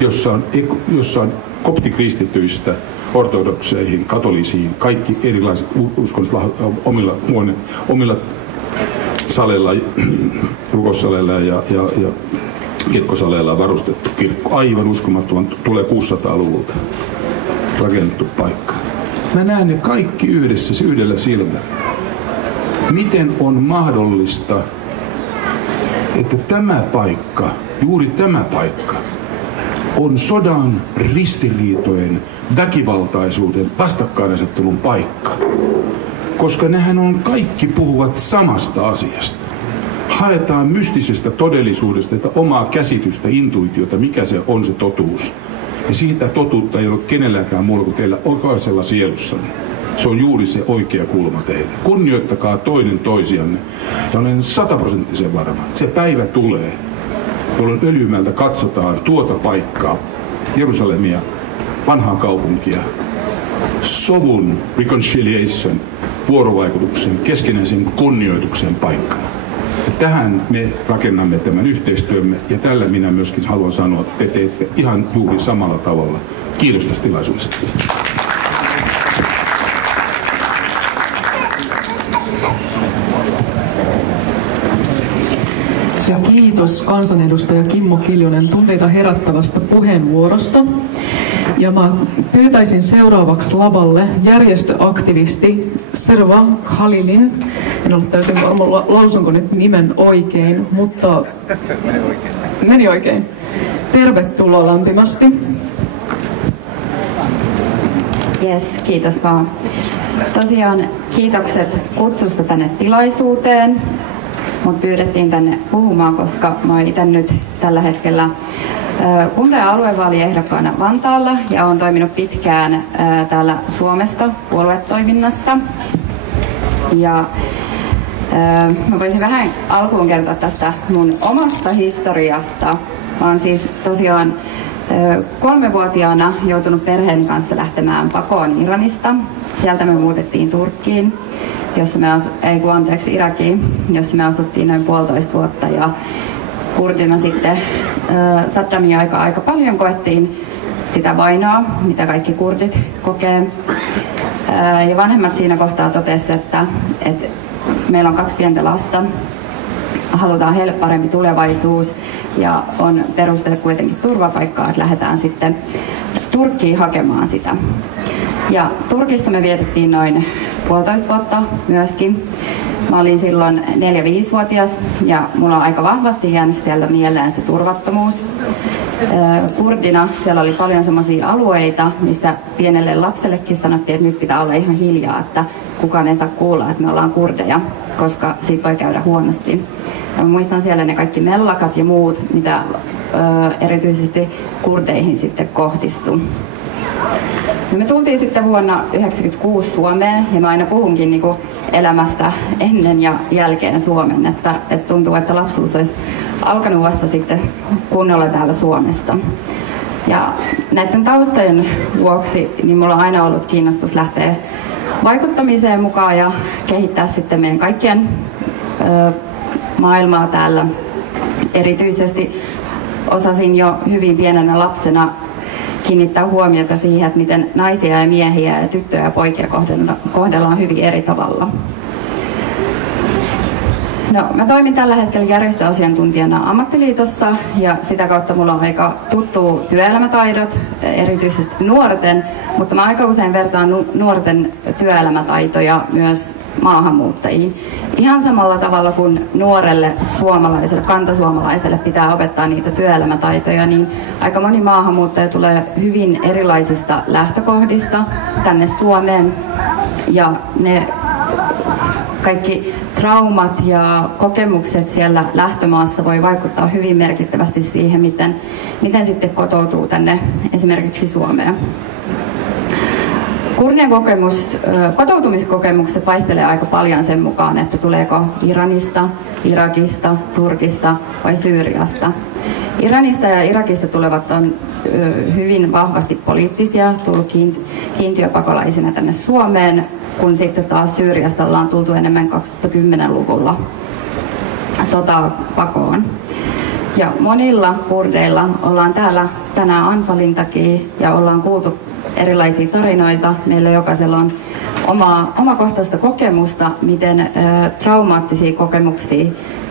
jossa on koptikristityistä ortodokseihin, katolisiin, kaikki erilaiset uskonnolliset omilla saleilla, rukossaleilla ja kirkkosaleilla varustettu kirkko. Aivan uskomattoman, tulee 600-luvulta rakennettu paikka. Mä näen ne kaikki yhdessä yhdellä silmällä. Miten on mahdollista, että tämä paikka, juuri tämä paikka, on sodan, ristiriitojen, väkivaltaisuuden, vastakkainasettelun paikka? Koska nehän on kaikki puhuvat samasta asiasta. Haetaan mystisestä todellisuudesta, että omaa käsitystä, intuitiota, mikä se on se totuus. Ja siitä totuutta ei ole kenelläkään muulla kuin teillä jokaisella sielussanne. Se on juuri se oikea kulma teille. Kunnioittakaa toinen toisianne. Ja olen 100% varma, että se päivä tulee, jolloin Öljymäeltä katsotaan tuota paikkaa, Jerusalemia, vanhaa kaupunkia, sovun, reconciliation, vuorovaikutuksen, keskinäisen kunnioituksen paikkana. Ja tähän me rakennamme tämän yhteistyömme, ja tällä minä myöskin haluan sanoa, että te teette ihan juuri samalla tavalla. Kiitos tästä tilaisuudesta. Ja kiitos kansanedustaja Kimmo Kiljunen tunteita herättävästä puheenvuorosta. Ja mä pyytäisin seuraavaksi lavalle järjestöaktivisti Serva Khalilin. En ole täysin varma, lausunko nyt nimen oikein, mutta meni oikein. Tervetuloa lämpimästi. Yes, kiitos vaan. Tosiaan kiitokset kutsusta tänne tilaisuuteen. Mut pyydettiin tänne puhumaan, koska mä oon itse nyt tällä hetkellä kunta- ja aluevaaliehdokkaana Vantaalla ja olen toiminut pitkään täällä Suomesta puoluetoiminnassa. Ja mä voisin vähän alkuun kertoa tästä mun omasta historiasta. Mä oon siis tosiaan 3-vuotiaana joutunut perheeni kanssa lähtemään pakoon Iranista. Sieltä me muutettiin Turkkiin, jossa me Irakiin, jossa me asuttiin noin 1,5 vuotta. Ja kurdina sitten Saddamin aika paljon koettiin sitä vainoa, mitä kaikki kurdit kokee. Ja vanhemmat siinä kohtaa totesivat, että meillä on 2 pientä lasta, halutaan heille parempi tulevaisuus ja on perusteet kuitenkin turvapaikkaa, että lähdetään sitten Turkkiin hakemaan sitä. Ja Turkissa me vietettiin noin 1,5 vuotta myöskin. Mä olin silloin 4-5-vuotias ja mulla on aika vahvasti jäänyt sieltä mieleen se turvattomuus. Kurdina siellä oli paljon semmoisia alueita, missä pienelle lapsellekin sanottiin, että nyt pitää olla ihan hiljaa, että kukaan ei saa kuulla, että me ollaan kurdeja, koska siitä voi käydä huonosti. Ja mä muistan siellä ne kaikki mellakat ja muut, mitä erityisesti kurdeihin sitten kohdistui. No me tultiin sitten vuonna 1996 Suomeen ja mä aina puhunkin niinku elämästä ennen ja jälkeen Suomen, että tuntuu, että lapsuus olisi alkanut vasta sitten kunnolla täällä Suomessa. Ja näiden taustojen vuoksi niin mulla on aina ollut kiinnostus lähteä vaikuttamiseen mukaan ja kehittää sitten meidän kaikkien maailmaa täällä. Erityisesti osasin jo hyvin pienenä lapsena kiinnittää huomiota siihen, että miten naisia ja miehiä ja tyttöjä ja poikia kohdellaan hyvin eri tavalla. No, mä toimin tällä hetkellä järjestöasiantuntijana ammattiliitossa ja sitä kautta mulla on aika tuttu työelämätaidot, erityisesti nuorten, mutta mä aika usein vertaan nuorten työelämätaitoja myös maahanmuuttajiin. Ihan samalla tavalla kuin nuorelle suomalaiselle, kantasuomalaiselle pitää opettaa niitä työelämätaitoja, niin aika moni maahanmuuttaja tulee hyvin erilaisista lähtökohdista tänne Suomeen ja ne kaikki traumat ja kokemukset siellä lähtömaassa voi vaikuttaa hyvin merkittävästi siihen, miten sitten kotoutuu tänne esimerkiksi Suomeen. Kurdien kotoutumiskokemukset vaihtelee aika paljon sen mukaan, että tuleeko Iranista, Irakista, Turkista vai Syyriasta. Iranista ja Irakista tulevat on hyvin vahvasti poliittisia, tullut kiintiöpakolaisina tänne Suomeen, kun sitten taas Syyriasta ollaan tultu enemmän 2010-luvulla sotapakoon. Ja monilla kurdeilla ollaan täällä tänään Anfalin takia ja ollaan kuultu erilaisia tarinoita. Meillä jokaisella on omakohtaista kokemusta, miten traumaattisia kokemuksia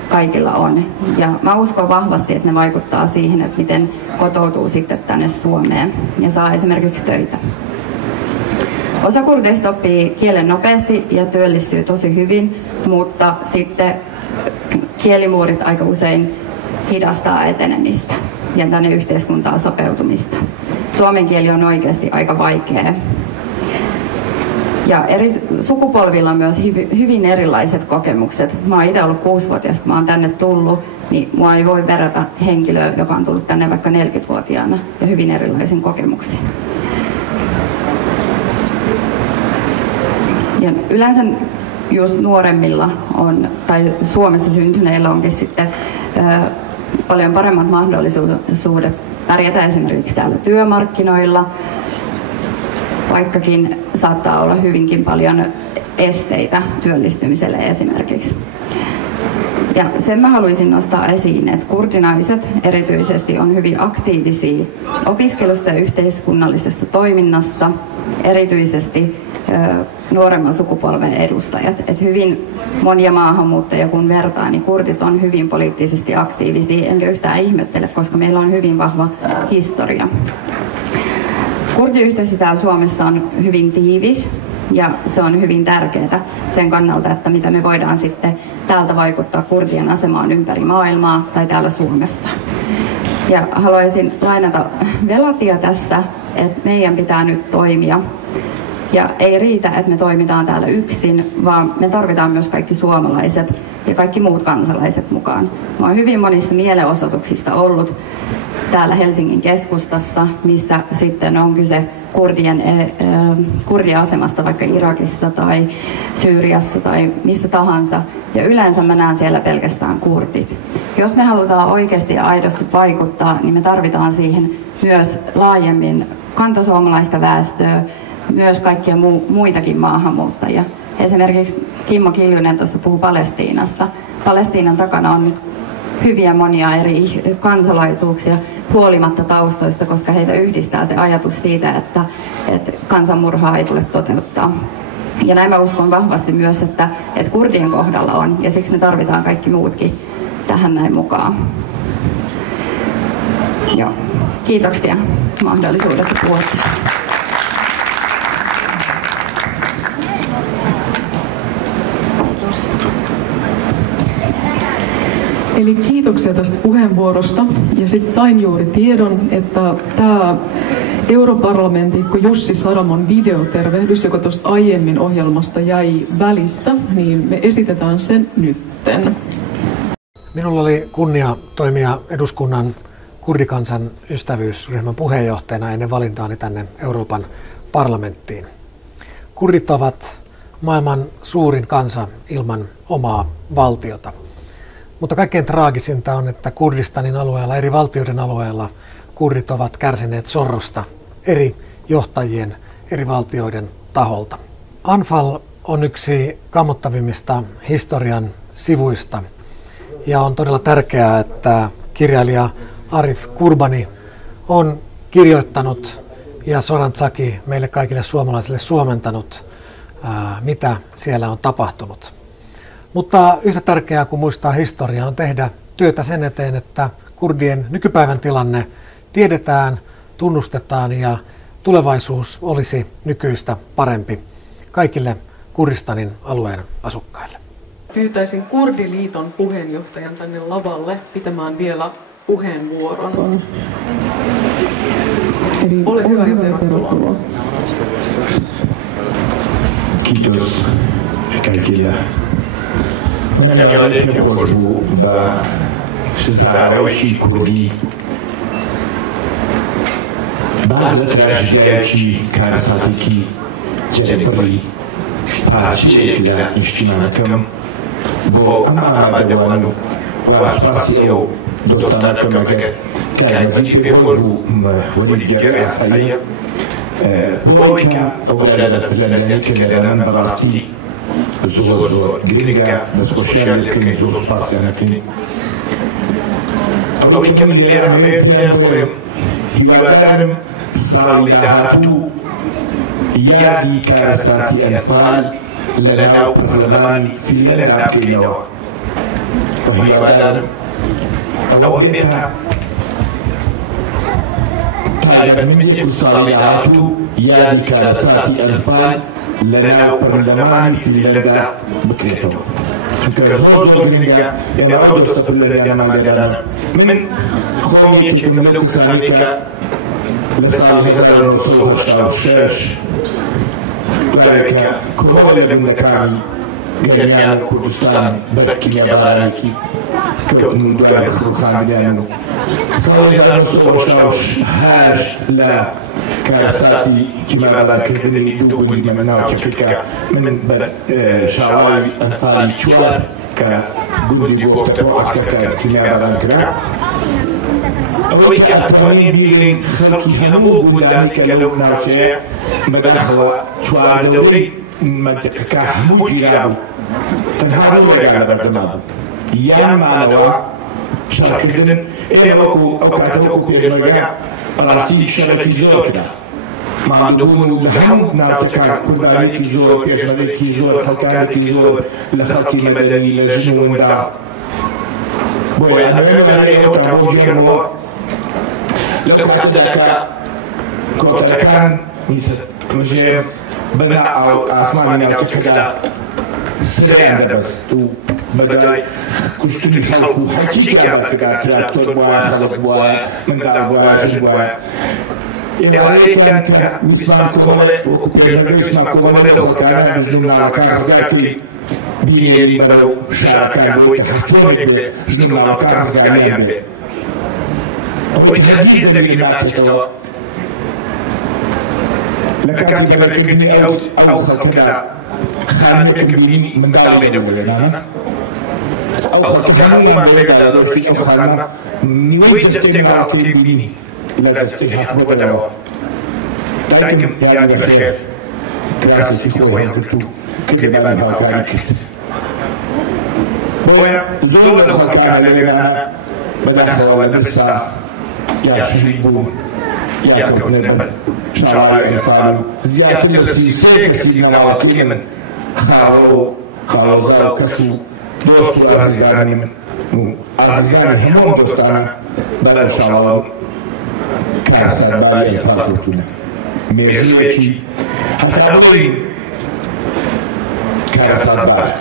kaikilla on. Ja mä uskon vahvasti, että ne vaikuttaa siihen, että miten kotoutuu sitten tänne Suomeen ja saa esimerkiksi töitä. Osa kurdeista oppii kielen nopeasti ja työllistyy tosi hyvin, mutta sitten kielimuurit aika usein hidastaa etenemistä ja tänne yhteiskuntaan sopeutumista. Suomen kieli on oikeasti aika vaikea. Ja eri sukupolvilla on myös hyvin erilaiset kokemukset. Mä oon itse ollut 6-vuotias, kun mä oon tänne tullut, niin mua ei voi verrata henkilöä, joka on tullut tänne vaikka 40-vuotiaana ja hyvin erilaisin kokemuksin. Ja yleensä just nuoremmilla tai Suomessa syntyneillä onkin sitten paljon paremmat mahdollisuudet pärjätä esimerkiksi täällä työmarkkinoilla, vaikkakin saattaa olla hyvinkin paljon esteitä työllistymiselle esimerkiksi. Ja sen mä haluaisin nostaa esiin, että kurdinaiset erityisesti on hyvin aktiivisia opiskelussa ja yhteiskunnallisessa toiminnassa, erityisesti nuoremman sukupolven edustajat. Et hyvin monia maahanmuuttajia kun vertaa, niin kurdit on hyvin poliittisesti aktiivisia, enkä yhtään ihmettele, koska meillä on hyvin vahva historia. Kurdiyhteisö täällä Suomessa on hyvin tiivis ja se on hyvin tärkeää sen kannalta, että mitä me voidaan sitten täältä vaikuttaa kurdien asemaan ympäri maailmaa tai täällä Suomessa. Ja haluaisin lainata Velatia tässä, että meidän pitää nyt toimia. Ja ei riitä, että me toimitaan täällä yksin, vaan me tarvitaan myös kaikki suomalaiset ja kaikki muut kansalaiset mukaan. Mä oon hyvin monissa mielenosoituksista ollut täällä Helsingin keskustassa, missä sitten on kyse kurdien asemasta vaikka Irakissa tai Syyriassa tai mistä tahansa. Ja yleensä mä näen siellä pelkästään kurdit. Jos me halutaan oikeasti ja aidosti vaikuttaa, niin me tarvitaan siihen myös laajemmin kantasuomalaista väestöä, myös kaikkia muitakin maahanmuuttajia. Esimerkiksi Kimmo Kiljunen tuossa puhui Palestiinasta. Palestiinan takana on nyt hyviä monia eri kansalaisuuksia huolimatta taustoista, koska heitä yhdistää se ajatus siitä, että kansanmurhaa ei tule toteuttaa. Ja näin mä uskon vahvasti myös, että kurdien kohdalla on, ja siksi me tarvitaan kaikki muutkin tähän näin mukaan. Joo. Kiitoksia mahdollisuudesta puhua. Eli kiitoksia tästä puheenvuorosta. Ja sitten sain juuri tiedon, että tämä europarlamentikko Jussi Saramon videotervehdys, joka tuosta aiemmin ohjelmasta jäi välistä, niin me esitetään sen nytten. Minulla oli kunnia toimia eduskunnan kurdikansan ystävyysryhmän puheenjohtajana ennen valintaani tänne Euroopan parlamenttiin. Kurdit ovat maailman suurin kansa ilman omaa valtiota. Mutta kaikkein traagisinta on, että Kurdistanin alueella, eri valtioiden alueella, kurdit ovat kärsineet sorrosta eri johtajien, eri valtioiden taholta. Anfal on yksi kammottavimmista historian sivuista ja on todella tärkeää, että kirjailija Arif Kurbani on kirjoittanut ja Zoran Zaki meille kaikille suomalaisille suomentanut, mitä siellä on tapahtunut. Mutta yhtä tärkeää kuin muistaa historiaa on tehdä työtä sen eteen, että kurdien nykypäivän tilanne tiedetään, tunnustetaan ja tulevaisuus olisi nykyistä parempi kaikille Kurdistanin alueen asukkaille. Pyytäisin Kurdiliiton puheenjohtajan tänne lavalle pitämään vielä puheenvuoron. Ole hyvä ja tervetuloa. Kiitos kaikille. Minä olen Pehorju Shazarawi Kurdi. بعض تراژدیایی کارساتێکی جێبڕی پارچەیەک لە نیشتیمانەکەم بۆ ئەمە ئامادەبوون و واسپاسی ئەو دۆستانەکەم ئەگەر کارمەتی پێخۆش و وەریگەرە ئاساییە بۆ ئەوەی کە ئەو لەلایەنی کە لەلایەن بەڕاستی زۆر گرنگە دەستخۆشیان لێکردن زۆر سوپاسیان ئەکەین ئەوەی کە من لێرە هەمەیە پێیان بڵێم هیوادارم ساڵی داهاتوو یادی کارەساتی ئەنفال لە ناو پەرلەمانی فینلەندا بکەینەوە و هیوادارم ئەوە بێتە تایبەتمەندێک و ساڵی داهاتوو یادی کارەساتی ئەنفال لە ناو پەرلەمانی فینلەندا بکرێتەوە چونکە زۆر گرنگە ئێمە ئەو دۆستە پەرلەمانیانە من خۆم یەکێکم لەو کەسانی کە لە ساڵی 1986 دوایەوەیکە کۆمەڵێک لە گوندەکانی گەرمیان و کوردستان بەدەرکی نێبارانێکی کەوتن دوای بەخۆخاندنیان و ساڵی 1988 لە کارەساتی جیمابارکردنی دوو گوندی مەناوچەکە من بە شاڵاوی ئەنفالی چوار کە گوندی بۆ عەسکەرەکە جیماباران کرا ئەوەی کە ئەتوانین بیڵین خەڵکی هەموو گوندانی کە لەو ناوچەیە بەداخەوە چوار دەورەی مەنتیقەکە هەموو گیرا بوو تەنها دوو ڕێگا لەبەردەما بوو یان مانەوە شارکردن ئێمە وەکو ئەو کاتە وەکو پێشمەرگە بەڕاستی شەڕێکی زۆر کرا ماندووبوون لە هەموو ناوچەکان کوردانێکی زۆر پێشمەرگێکی زۆر خەڵکانێکی زۆر لە خەڵکی مەدەنی لە ژن و منداڵ بۆیە ئەگەرمانەوە تا بۆ بژێنەوە لەو کاتەدا کە کۆتەرەکان میژێ بەنا ئاسمانی ناوچەکەدا سریان دەبەست و بەدوای کوشتنی خەڵک و هەرچی کابرگا تراکتۆر بووە خەڵک بووە منداڵ بووە ژن بووە ئێوارەیەکیان کە ویسمان کۆمەڵێ وەکو پێشمەرگە ویسمان کۆمەڵێ لەو خەڵکانە ژن و ناڵەکان ڕزگار بکەین بینێرین بەرەو شارەکان بۆی کە چۆنێک بێ ژن و ناڵەکان ڕزگاریان بێ ئەوەی کە هەرگیز لەبیرم ناچێتەوە لە کاتی بەرگرتنی ئەو خەڵکەدا خانوێکم بینی منداڵێ دەبولێنانە ئەو خەڵکە هەموومان لەوێدا دەڕۆژین ئەو خانمە وەی جەستێک ماڵەکەی بینی لە جەستێک هاتبوو بە دەرەوە دایکم یادی بەخێر کراسێکی خۆی هەڵگرت و کردێبانی هاوکاری کرد بۆیە زۆر لەو خەڵکانە لەوێنانە بەداخەوە لە برسا یا شەریک بوون یا کەوتنە بەر شاڵاوی ئەنفال و زیاتر لە 33 کەسی ناوەڵەکەی من خاڵۆزا و کەس و دۆست و ئازیزانی من و ئازیزانی هەموو ئەم دۆستانە بەرەو شاڵاو کارەساتباری ئەنفال کەوتونە مێژوویەکی هەتا بڵین کارەساتبار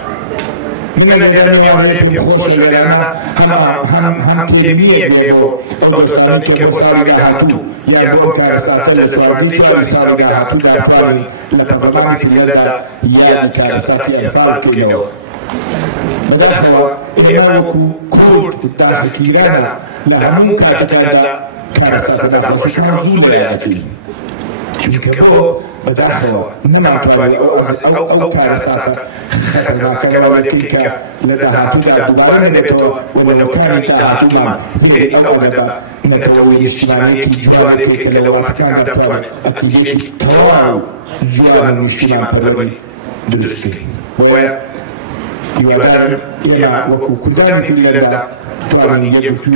من لێرە میوانەیە پێخۆشە لێرانە هەم تێبینیەک هەیە بۆ ئەو دۆستانی کە بۆ ساڵی داهاتوو یان بۆ ئەم کارەساتە لە چواردەی چواری ساڵی داهاتوودا بتوانین لە پەرلەمانی فینلەندا یان کارەساتی ئەنفال بکەینەوە بەداخەوە ئێمە وەکو کورد داخلگیرانە لە هەموو کاتەکاندا کارەساتە ناخۆشەکان زوو لەیانکەین چونکە بۆ بەداخەوە نەماتوانی ئەو کارەساتە خەتەرناکەرەوە لێ بکەین کە لە داهاتوودا دووبارە نەبێتەوە وەنەوەکانی داهاتوومان فێری ئەو هەدەبە نەتەوەی نیشتیمانیەکی جوانێ بکەین کە لە وڵاتەکاندا بتوانێت ئەکتیڤێکی تەواو جوان و نیشتیمان پەروەری دروست بکەین بۆیە هیوادارم ئێمە وەکو کوردانی فینلەندا توانین یەکتو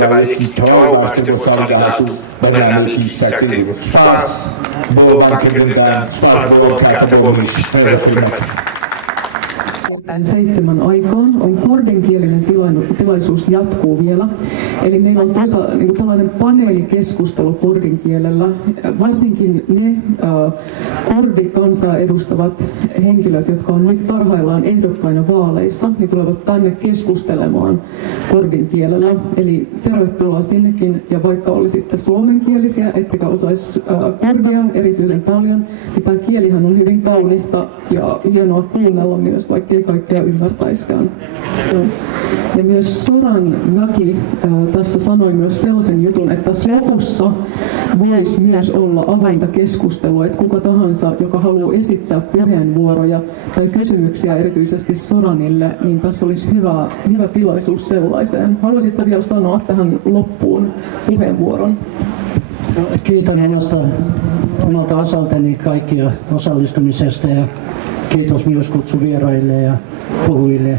دەبارەیەکی تەواو باشتر بۆ ساڵی داهاتوو بەرنامەیەکی سەرکردی بوو. سوپاس بۆ بانکردنتان، سوپاس بۆ کاتە بۆ منیش. خدمەت. 7 aikaan on kurdenkielinen tilaisuus jatkuu vielä. Eli meillä on niin tällainen paneelikeskustelu kurdinkielellä. Varsinkin ne kurdikansaa edustavat henkilöt, jotka on nyt parhaillaan ehdokkaina vaaleissa, niin tulevat tänne keskustelemaan kurdinkielellä. Eli tervetuloa sinnekin, ja vaikka olisitte suomenkielisiä, ettekä osaisi kurdia erityisen paljon, niin tämä kielihän on hyvin kaunista ja hienoa kuunnella myös, vaikka ei kaikkea ymmärtäiskään. Ja myös Soran Zaki tässä sanoi myös sellaisen jutun, että tässä lopussa voisi myös olla avointa keskustelua, että kuka tahansa, joka haluaa esittää puheenvuoroja tai kysymyksiä erityisesti Soranille, niin tässä olisi hyvä tilaisuus sellaiseen. Haluaisitko vielä sanoa tähän loppuun puheenvuoron? Kiitän omalta osaltani kaikkia osallistumisesta ja kiitos myös kutsuvieraille ja puhujille.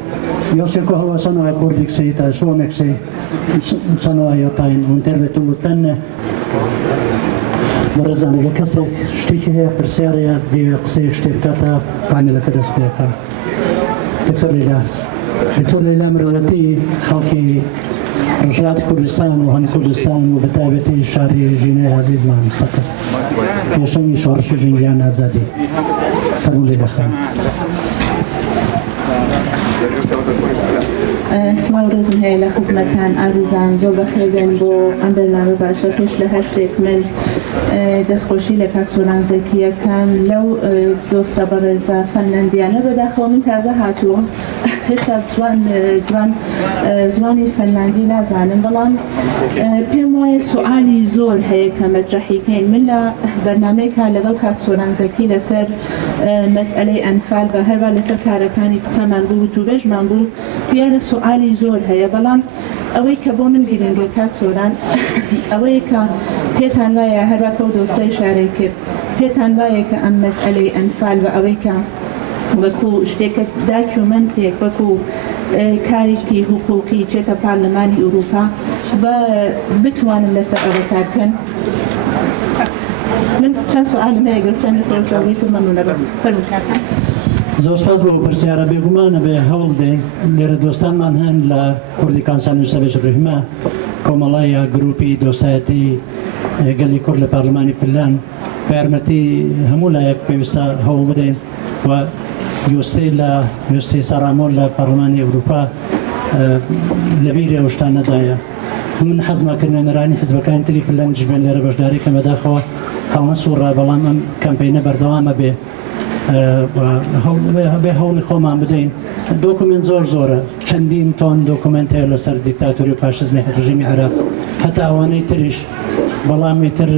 Jos joku haluaa sanoa kurdiksi tai suomeksi, sanoa jotain, on tervetullut tänne. Varazan eli kase shtikiä perseria biaksi shtikata panilla kadaspeaka. Dr. Leila Merlati halki رجعت كردستان وهني كردستان وبتابتي شاري جنيه عزيز مع السقس يشمي شارش جنجان آزادي فرمولي بخير سلااو ڕێزم هەیە لە خزمەتان ئازیزان زۆر بەخێر بێن بۆ ئەم بەرنامە باشە پێش لە هەر شتێک من دەستخۆشی لە کاک سۆران زەکیەکەم لەو دۆستە بەڕێزە فەنلەندیانە بەداخەوە من تازە هاتووە هێشتا زوانی فەنلاندی نازانم بەڵام پێم وایە سوئالی زۆر هەیە کە مەجرحیکەین من لە بەرنامەیەکە لەگەڵ کاک سۆران زەکی لەسەر مەسئلەی ئەنفال بە هەروە لەسەر کارەکانی قسەمان بوو وتوبێژمان بوو دیارە سوئالی زۆر هەیە بەڵام ئەوەی کە بۆ من گرنگە کاک سۆران ئەوەیە کە پێتان وایە هەروە کە دۆستەی شارەی کرد پێتان وایە کە ئەم مەسئلەی ئەنفال بە ئەوەی کە وەکو شتێکە داکیومنتێک وەکو کارێکی حقوقی چێتە پارلەمانی ئەوروپا و بتوانن لەسەر ئەوە کار بکەن. من چەند سوئالم هەیە گرفتن لەسەر جوابیتم مەمنونە فەرموویتان. زۆر سپاس بۆ پرسیارە بێگومانە بێ هەوڵ دێ لێرە دۆستانمان هەن لە کوردستان و سەبەش ڕحمە کۆمەڵایە گروپی دۆسایەتی گەلی کورد لە پارلەمانی فنلان بە یارمەتی هەموو لایەک پێویستە هەوڵ بدەین و یوسێ سەرامۆل لە پارلەمانی ئەوروپا لەبیری ئەو شتانەدایە من حەزمەکردن نەرانی حیزبەکانی تری فنلان جبێن لێرە بەشداری کە بەداخەوە هەڵمە سوورڕا بەڵام ئەم کەمپەینە بەردەوامە بێ بێ هەوڵی خۆمان بدەین. دۆکومنت زۆرە چەندین تۆن دۆکومنت هەیە لەسەر دیکتاتۆری و فاشیزمی ڕژیمی عێراق هەتا ئەوانەی تریش بەڵامی تر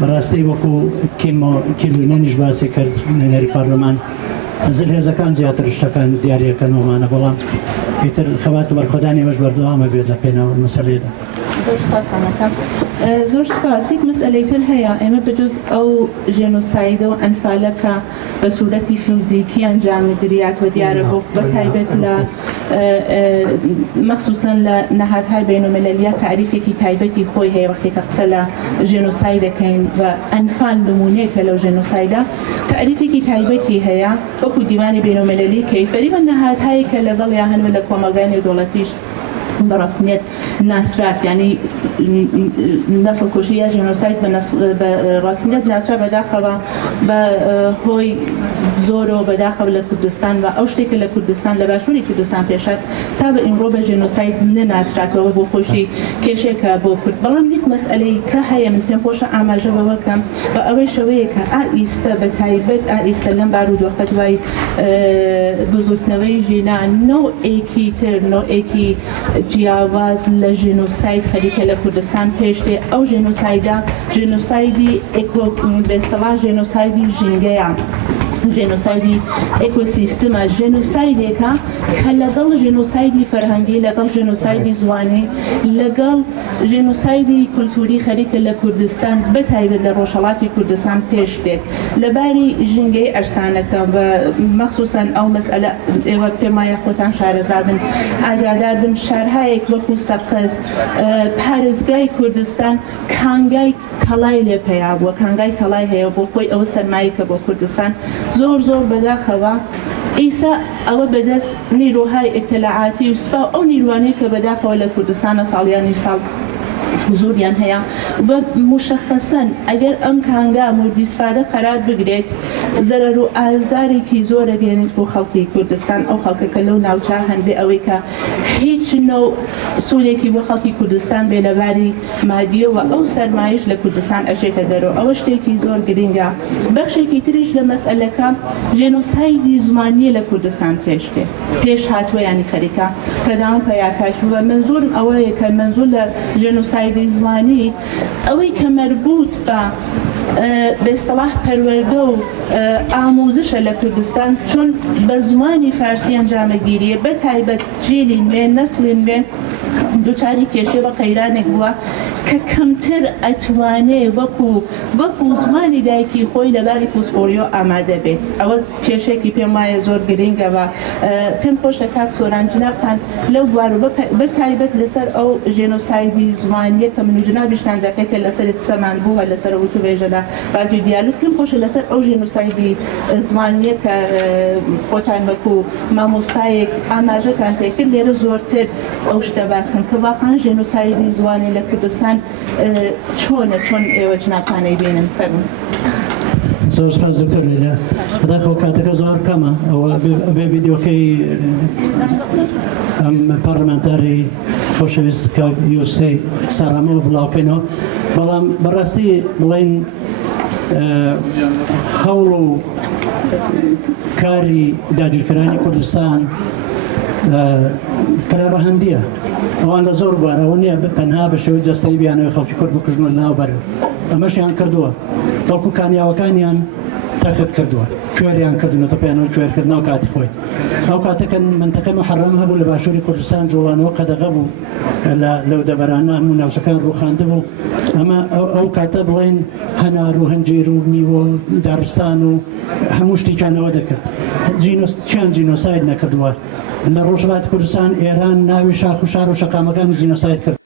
بەڕاستی وەکو کیلوینەنیش باسی کرد نێنەری پارلەمان زل هێزەکان زیاتر شتەکان دیاریەکەنەوەمانە بەڵام ئیتر خەبات و بەرخۆدانی ئەمەش بەردەوامە بێت لە پێناو مەسەلەیەدا. زۆر سپاس هیچ مەسئلەی تر هەیە ئێمە بەجز ئەو ژێنۆسایدە و ئەنفالەکە بە سوورەتی فیزیکی ئەنجام درێت و دیارە بۆ بەتایبەت لە مەخسووسن لە نەهادهای بینالمەلەلیە تعریفێکی تایبەتی خۆی هەیە وەختێکە قسە لە ژێنۆساید دەکەین و ئەنفال نمونەیەکە لەو ژێنۆسایدە تعریفێکی تایبەتی هەیە وەکو دیوانی بینالمەلەلی کەیفەری بە نەهادهایەکە لەگەڵ یا هەن لە کۆمەلگای نێودەوڵەتیش برسمیت ناسرات یعنی نسل کشی یا جنوساید به رسمیت ناسرات بداخل به هوی زورو بداخل لکردستان و اوشتی که لکردستان لباشوری کردستان پیشت تا به این رو به جنوساید ناسرات و بو خوشی کشه که بو کرد بلام یک مسئله که هی من پیم خوش آماجه و کم و اوش وی که آیست به تایبت آیست لام بارود وقت وی بزرگ نوی جینا نو ایکیتر نو ایکی جیاواز لجنوساید خلیکه لکردستان پیشته او جنوسایدا جنوسایدی اکو به اصطلاح جنوسایدی جنگیا جنوسایدی اکوسیستما جنوسایدێکە کە لەگەڵ جنوسایدی فەرهەنگی لەگەڵ جنوسایدی زوانی لەگەڵ جنوسایدی کولتوری خەریکە لە کوردستان بەتایبەت لە ڕۆژهەڵاتی کوردستان پێشتێک لەباری ژینگەی ئەرسانەکە بە مەخسووسەن ئەو مەسئلە ئێوە پێمایە خۆتان شارەزا بن ئاگادار بن شارهایەک وەکو سەبقەز پارێزگای کوردستان کانگای تەڵای لێ پێیا بووە کانگای تەڵای هەیە بۆ خۆی ئەوە سەرمایەکە بۆ کوردستان زۆر بەداخەوە ئیسا ئەوە بەدەست نیرۆهای ئیتلاعاتی و سپا ئەو نیروانەی کە بەداخەوە لە کوردستانە ساڵیانی ساڵ حضوریان هەیە بە مشخصەن ئەگەر ئەم کانگا موردیسفادە قەرار بگرێت زەرەر و ئازارێکی زۆر ئەگەێنێت بۆ خەڵکی کوردستان ئەو خەڵکەکە لەو ناوچە هەندێ ئەوەی کە هیچ نەو سوولێکی بۆ خەڵکی کوردستان بێ لەباری مادیەوە ئەو سەرمایش لە کوردستان ئەچێتە دەرەوە ئەوە شتێکی زۆر گرنگە بەخشێکی تریش لە مەسئلەکە ژێنۆسایدی زمانیە لە کوردستان پێشتێ پێش هاتووەیانی خەریکە کەداوام پەیاکاش وە منزورم ئەوەیە کە منزور لە ژێنۆسایدی زمانی ئەوەی کە مەربوط بە بەستەڵاح پەروەردە و ئامۆزشە لە کوردستان چون بە زمانی فارسی ئەنجامەگیریە بەتایبەت جێلی نوێن نەسلی نوێن دووچاری کێشێ بە قەیرانێک بووە کە کەمتر ئەتوانێ وەکو زمانی دایکی خۆی لەباری پۆسپۆریۆ ئامادە بێت ئەوە کێشێکی پێم وایە زۆر گرنگە بە پێم خۆشە کات سۆران جنابتان لەو بوار بەتایبەت لەسەر ئەو ژێنۆسایدی زمانیە کە من و جنابیشتان دەکەێت کە لەسەر قسەمان بووە لەسەر وتوبێژە لە رادیۆ دیالوگ پێم خۆشە لەسەر ئەو ژێنۆسایدی زمانیە کە خۆتان وەکو مامۆستایەک ئاماژەتان پێکرد لێرە زۆرتر ئەو شتە باسکەن کە واقعاً ژێنۆسایدی زوانی لە کوردستان چۆنە چۆن ئێوە جنابتانەی بێنن فەرموون. زۆر سپاس دکتۆر لەیلا خداخەوە کاتەکە زۆر کەمە ئەوە بێ ڤیدیۆکەی ئەم پارلەمانتاری خۆشەویست کە یوسێ سارامەوە بڵاوکەینەوە بەڵام بەڕاستی بڵێن هەوڵ و کاری داگیرکەرانی کوردستان فراڕەهەندیە ئەوان لە زۆر بوارەوە نییە تەنها بە شێوەی جەستەی بیانەوەی خەڵکی کورد بکوژنەوە لەناوبەر ئەمەشیان کردووە بەڵکو کانیاوەکانیان تەخت کردووە کوێریان کردنەوە پێیانەوە کوێرکردنەوە کاتی خۆی ئەو کاتەکە منتەقەی محەڕەم هەبوو لە باشووری کوردستان جوڵانەوە قەدەغە بوو لەو دەبەرانە هەموو ناوچەکان ڕووخاندە بوو ئەمە ئەو کاتە بڵێن هەنار و هەنجێر و میوە دارستان و هەموو شتێکیانەوە دەکرد چیان جینۆساید نەکردووە لە ڕۆژهەڵاتی کوردستان ئێران ناوی شاخ و شار و شەقامەکان جینۆساید کرد.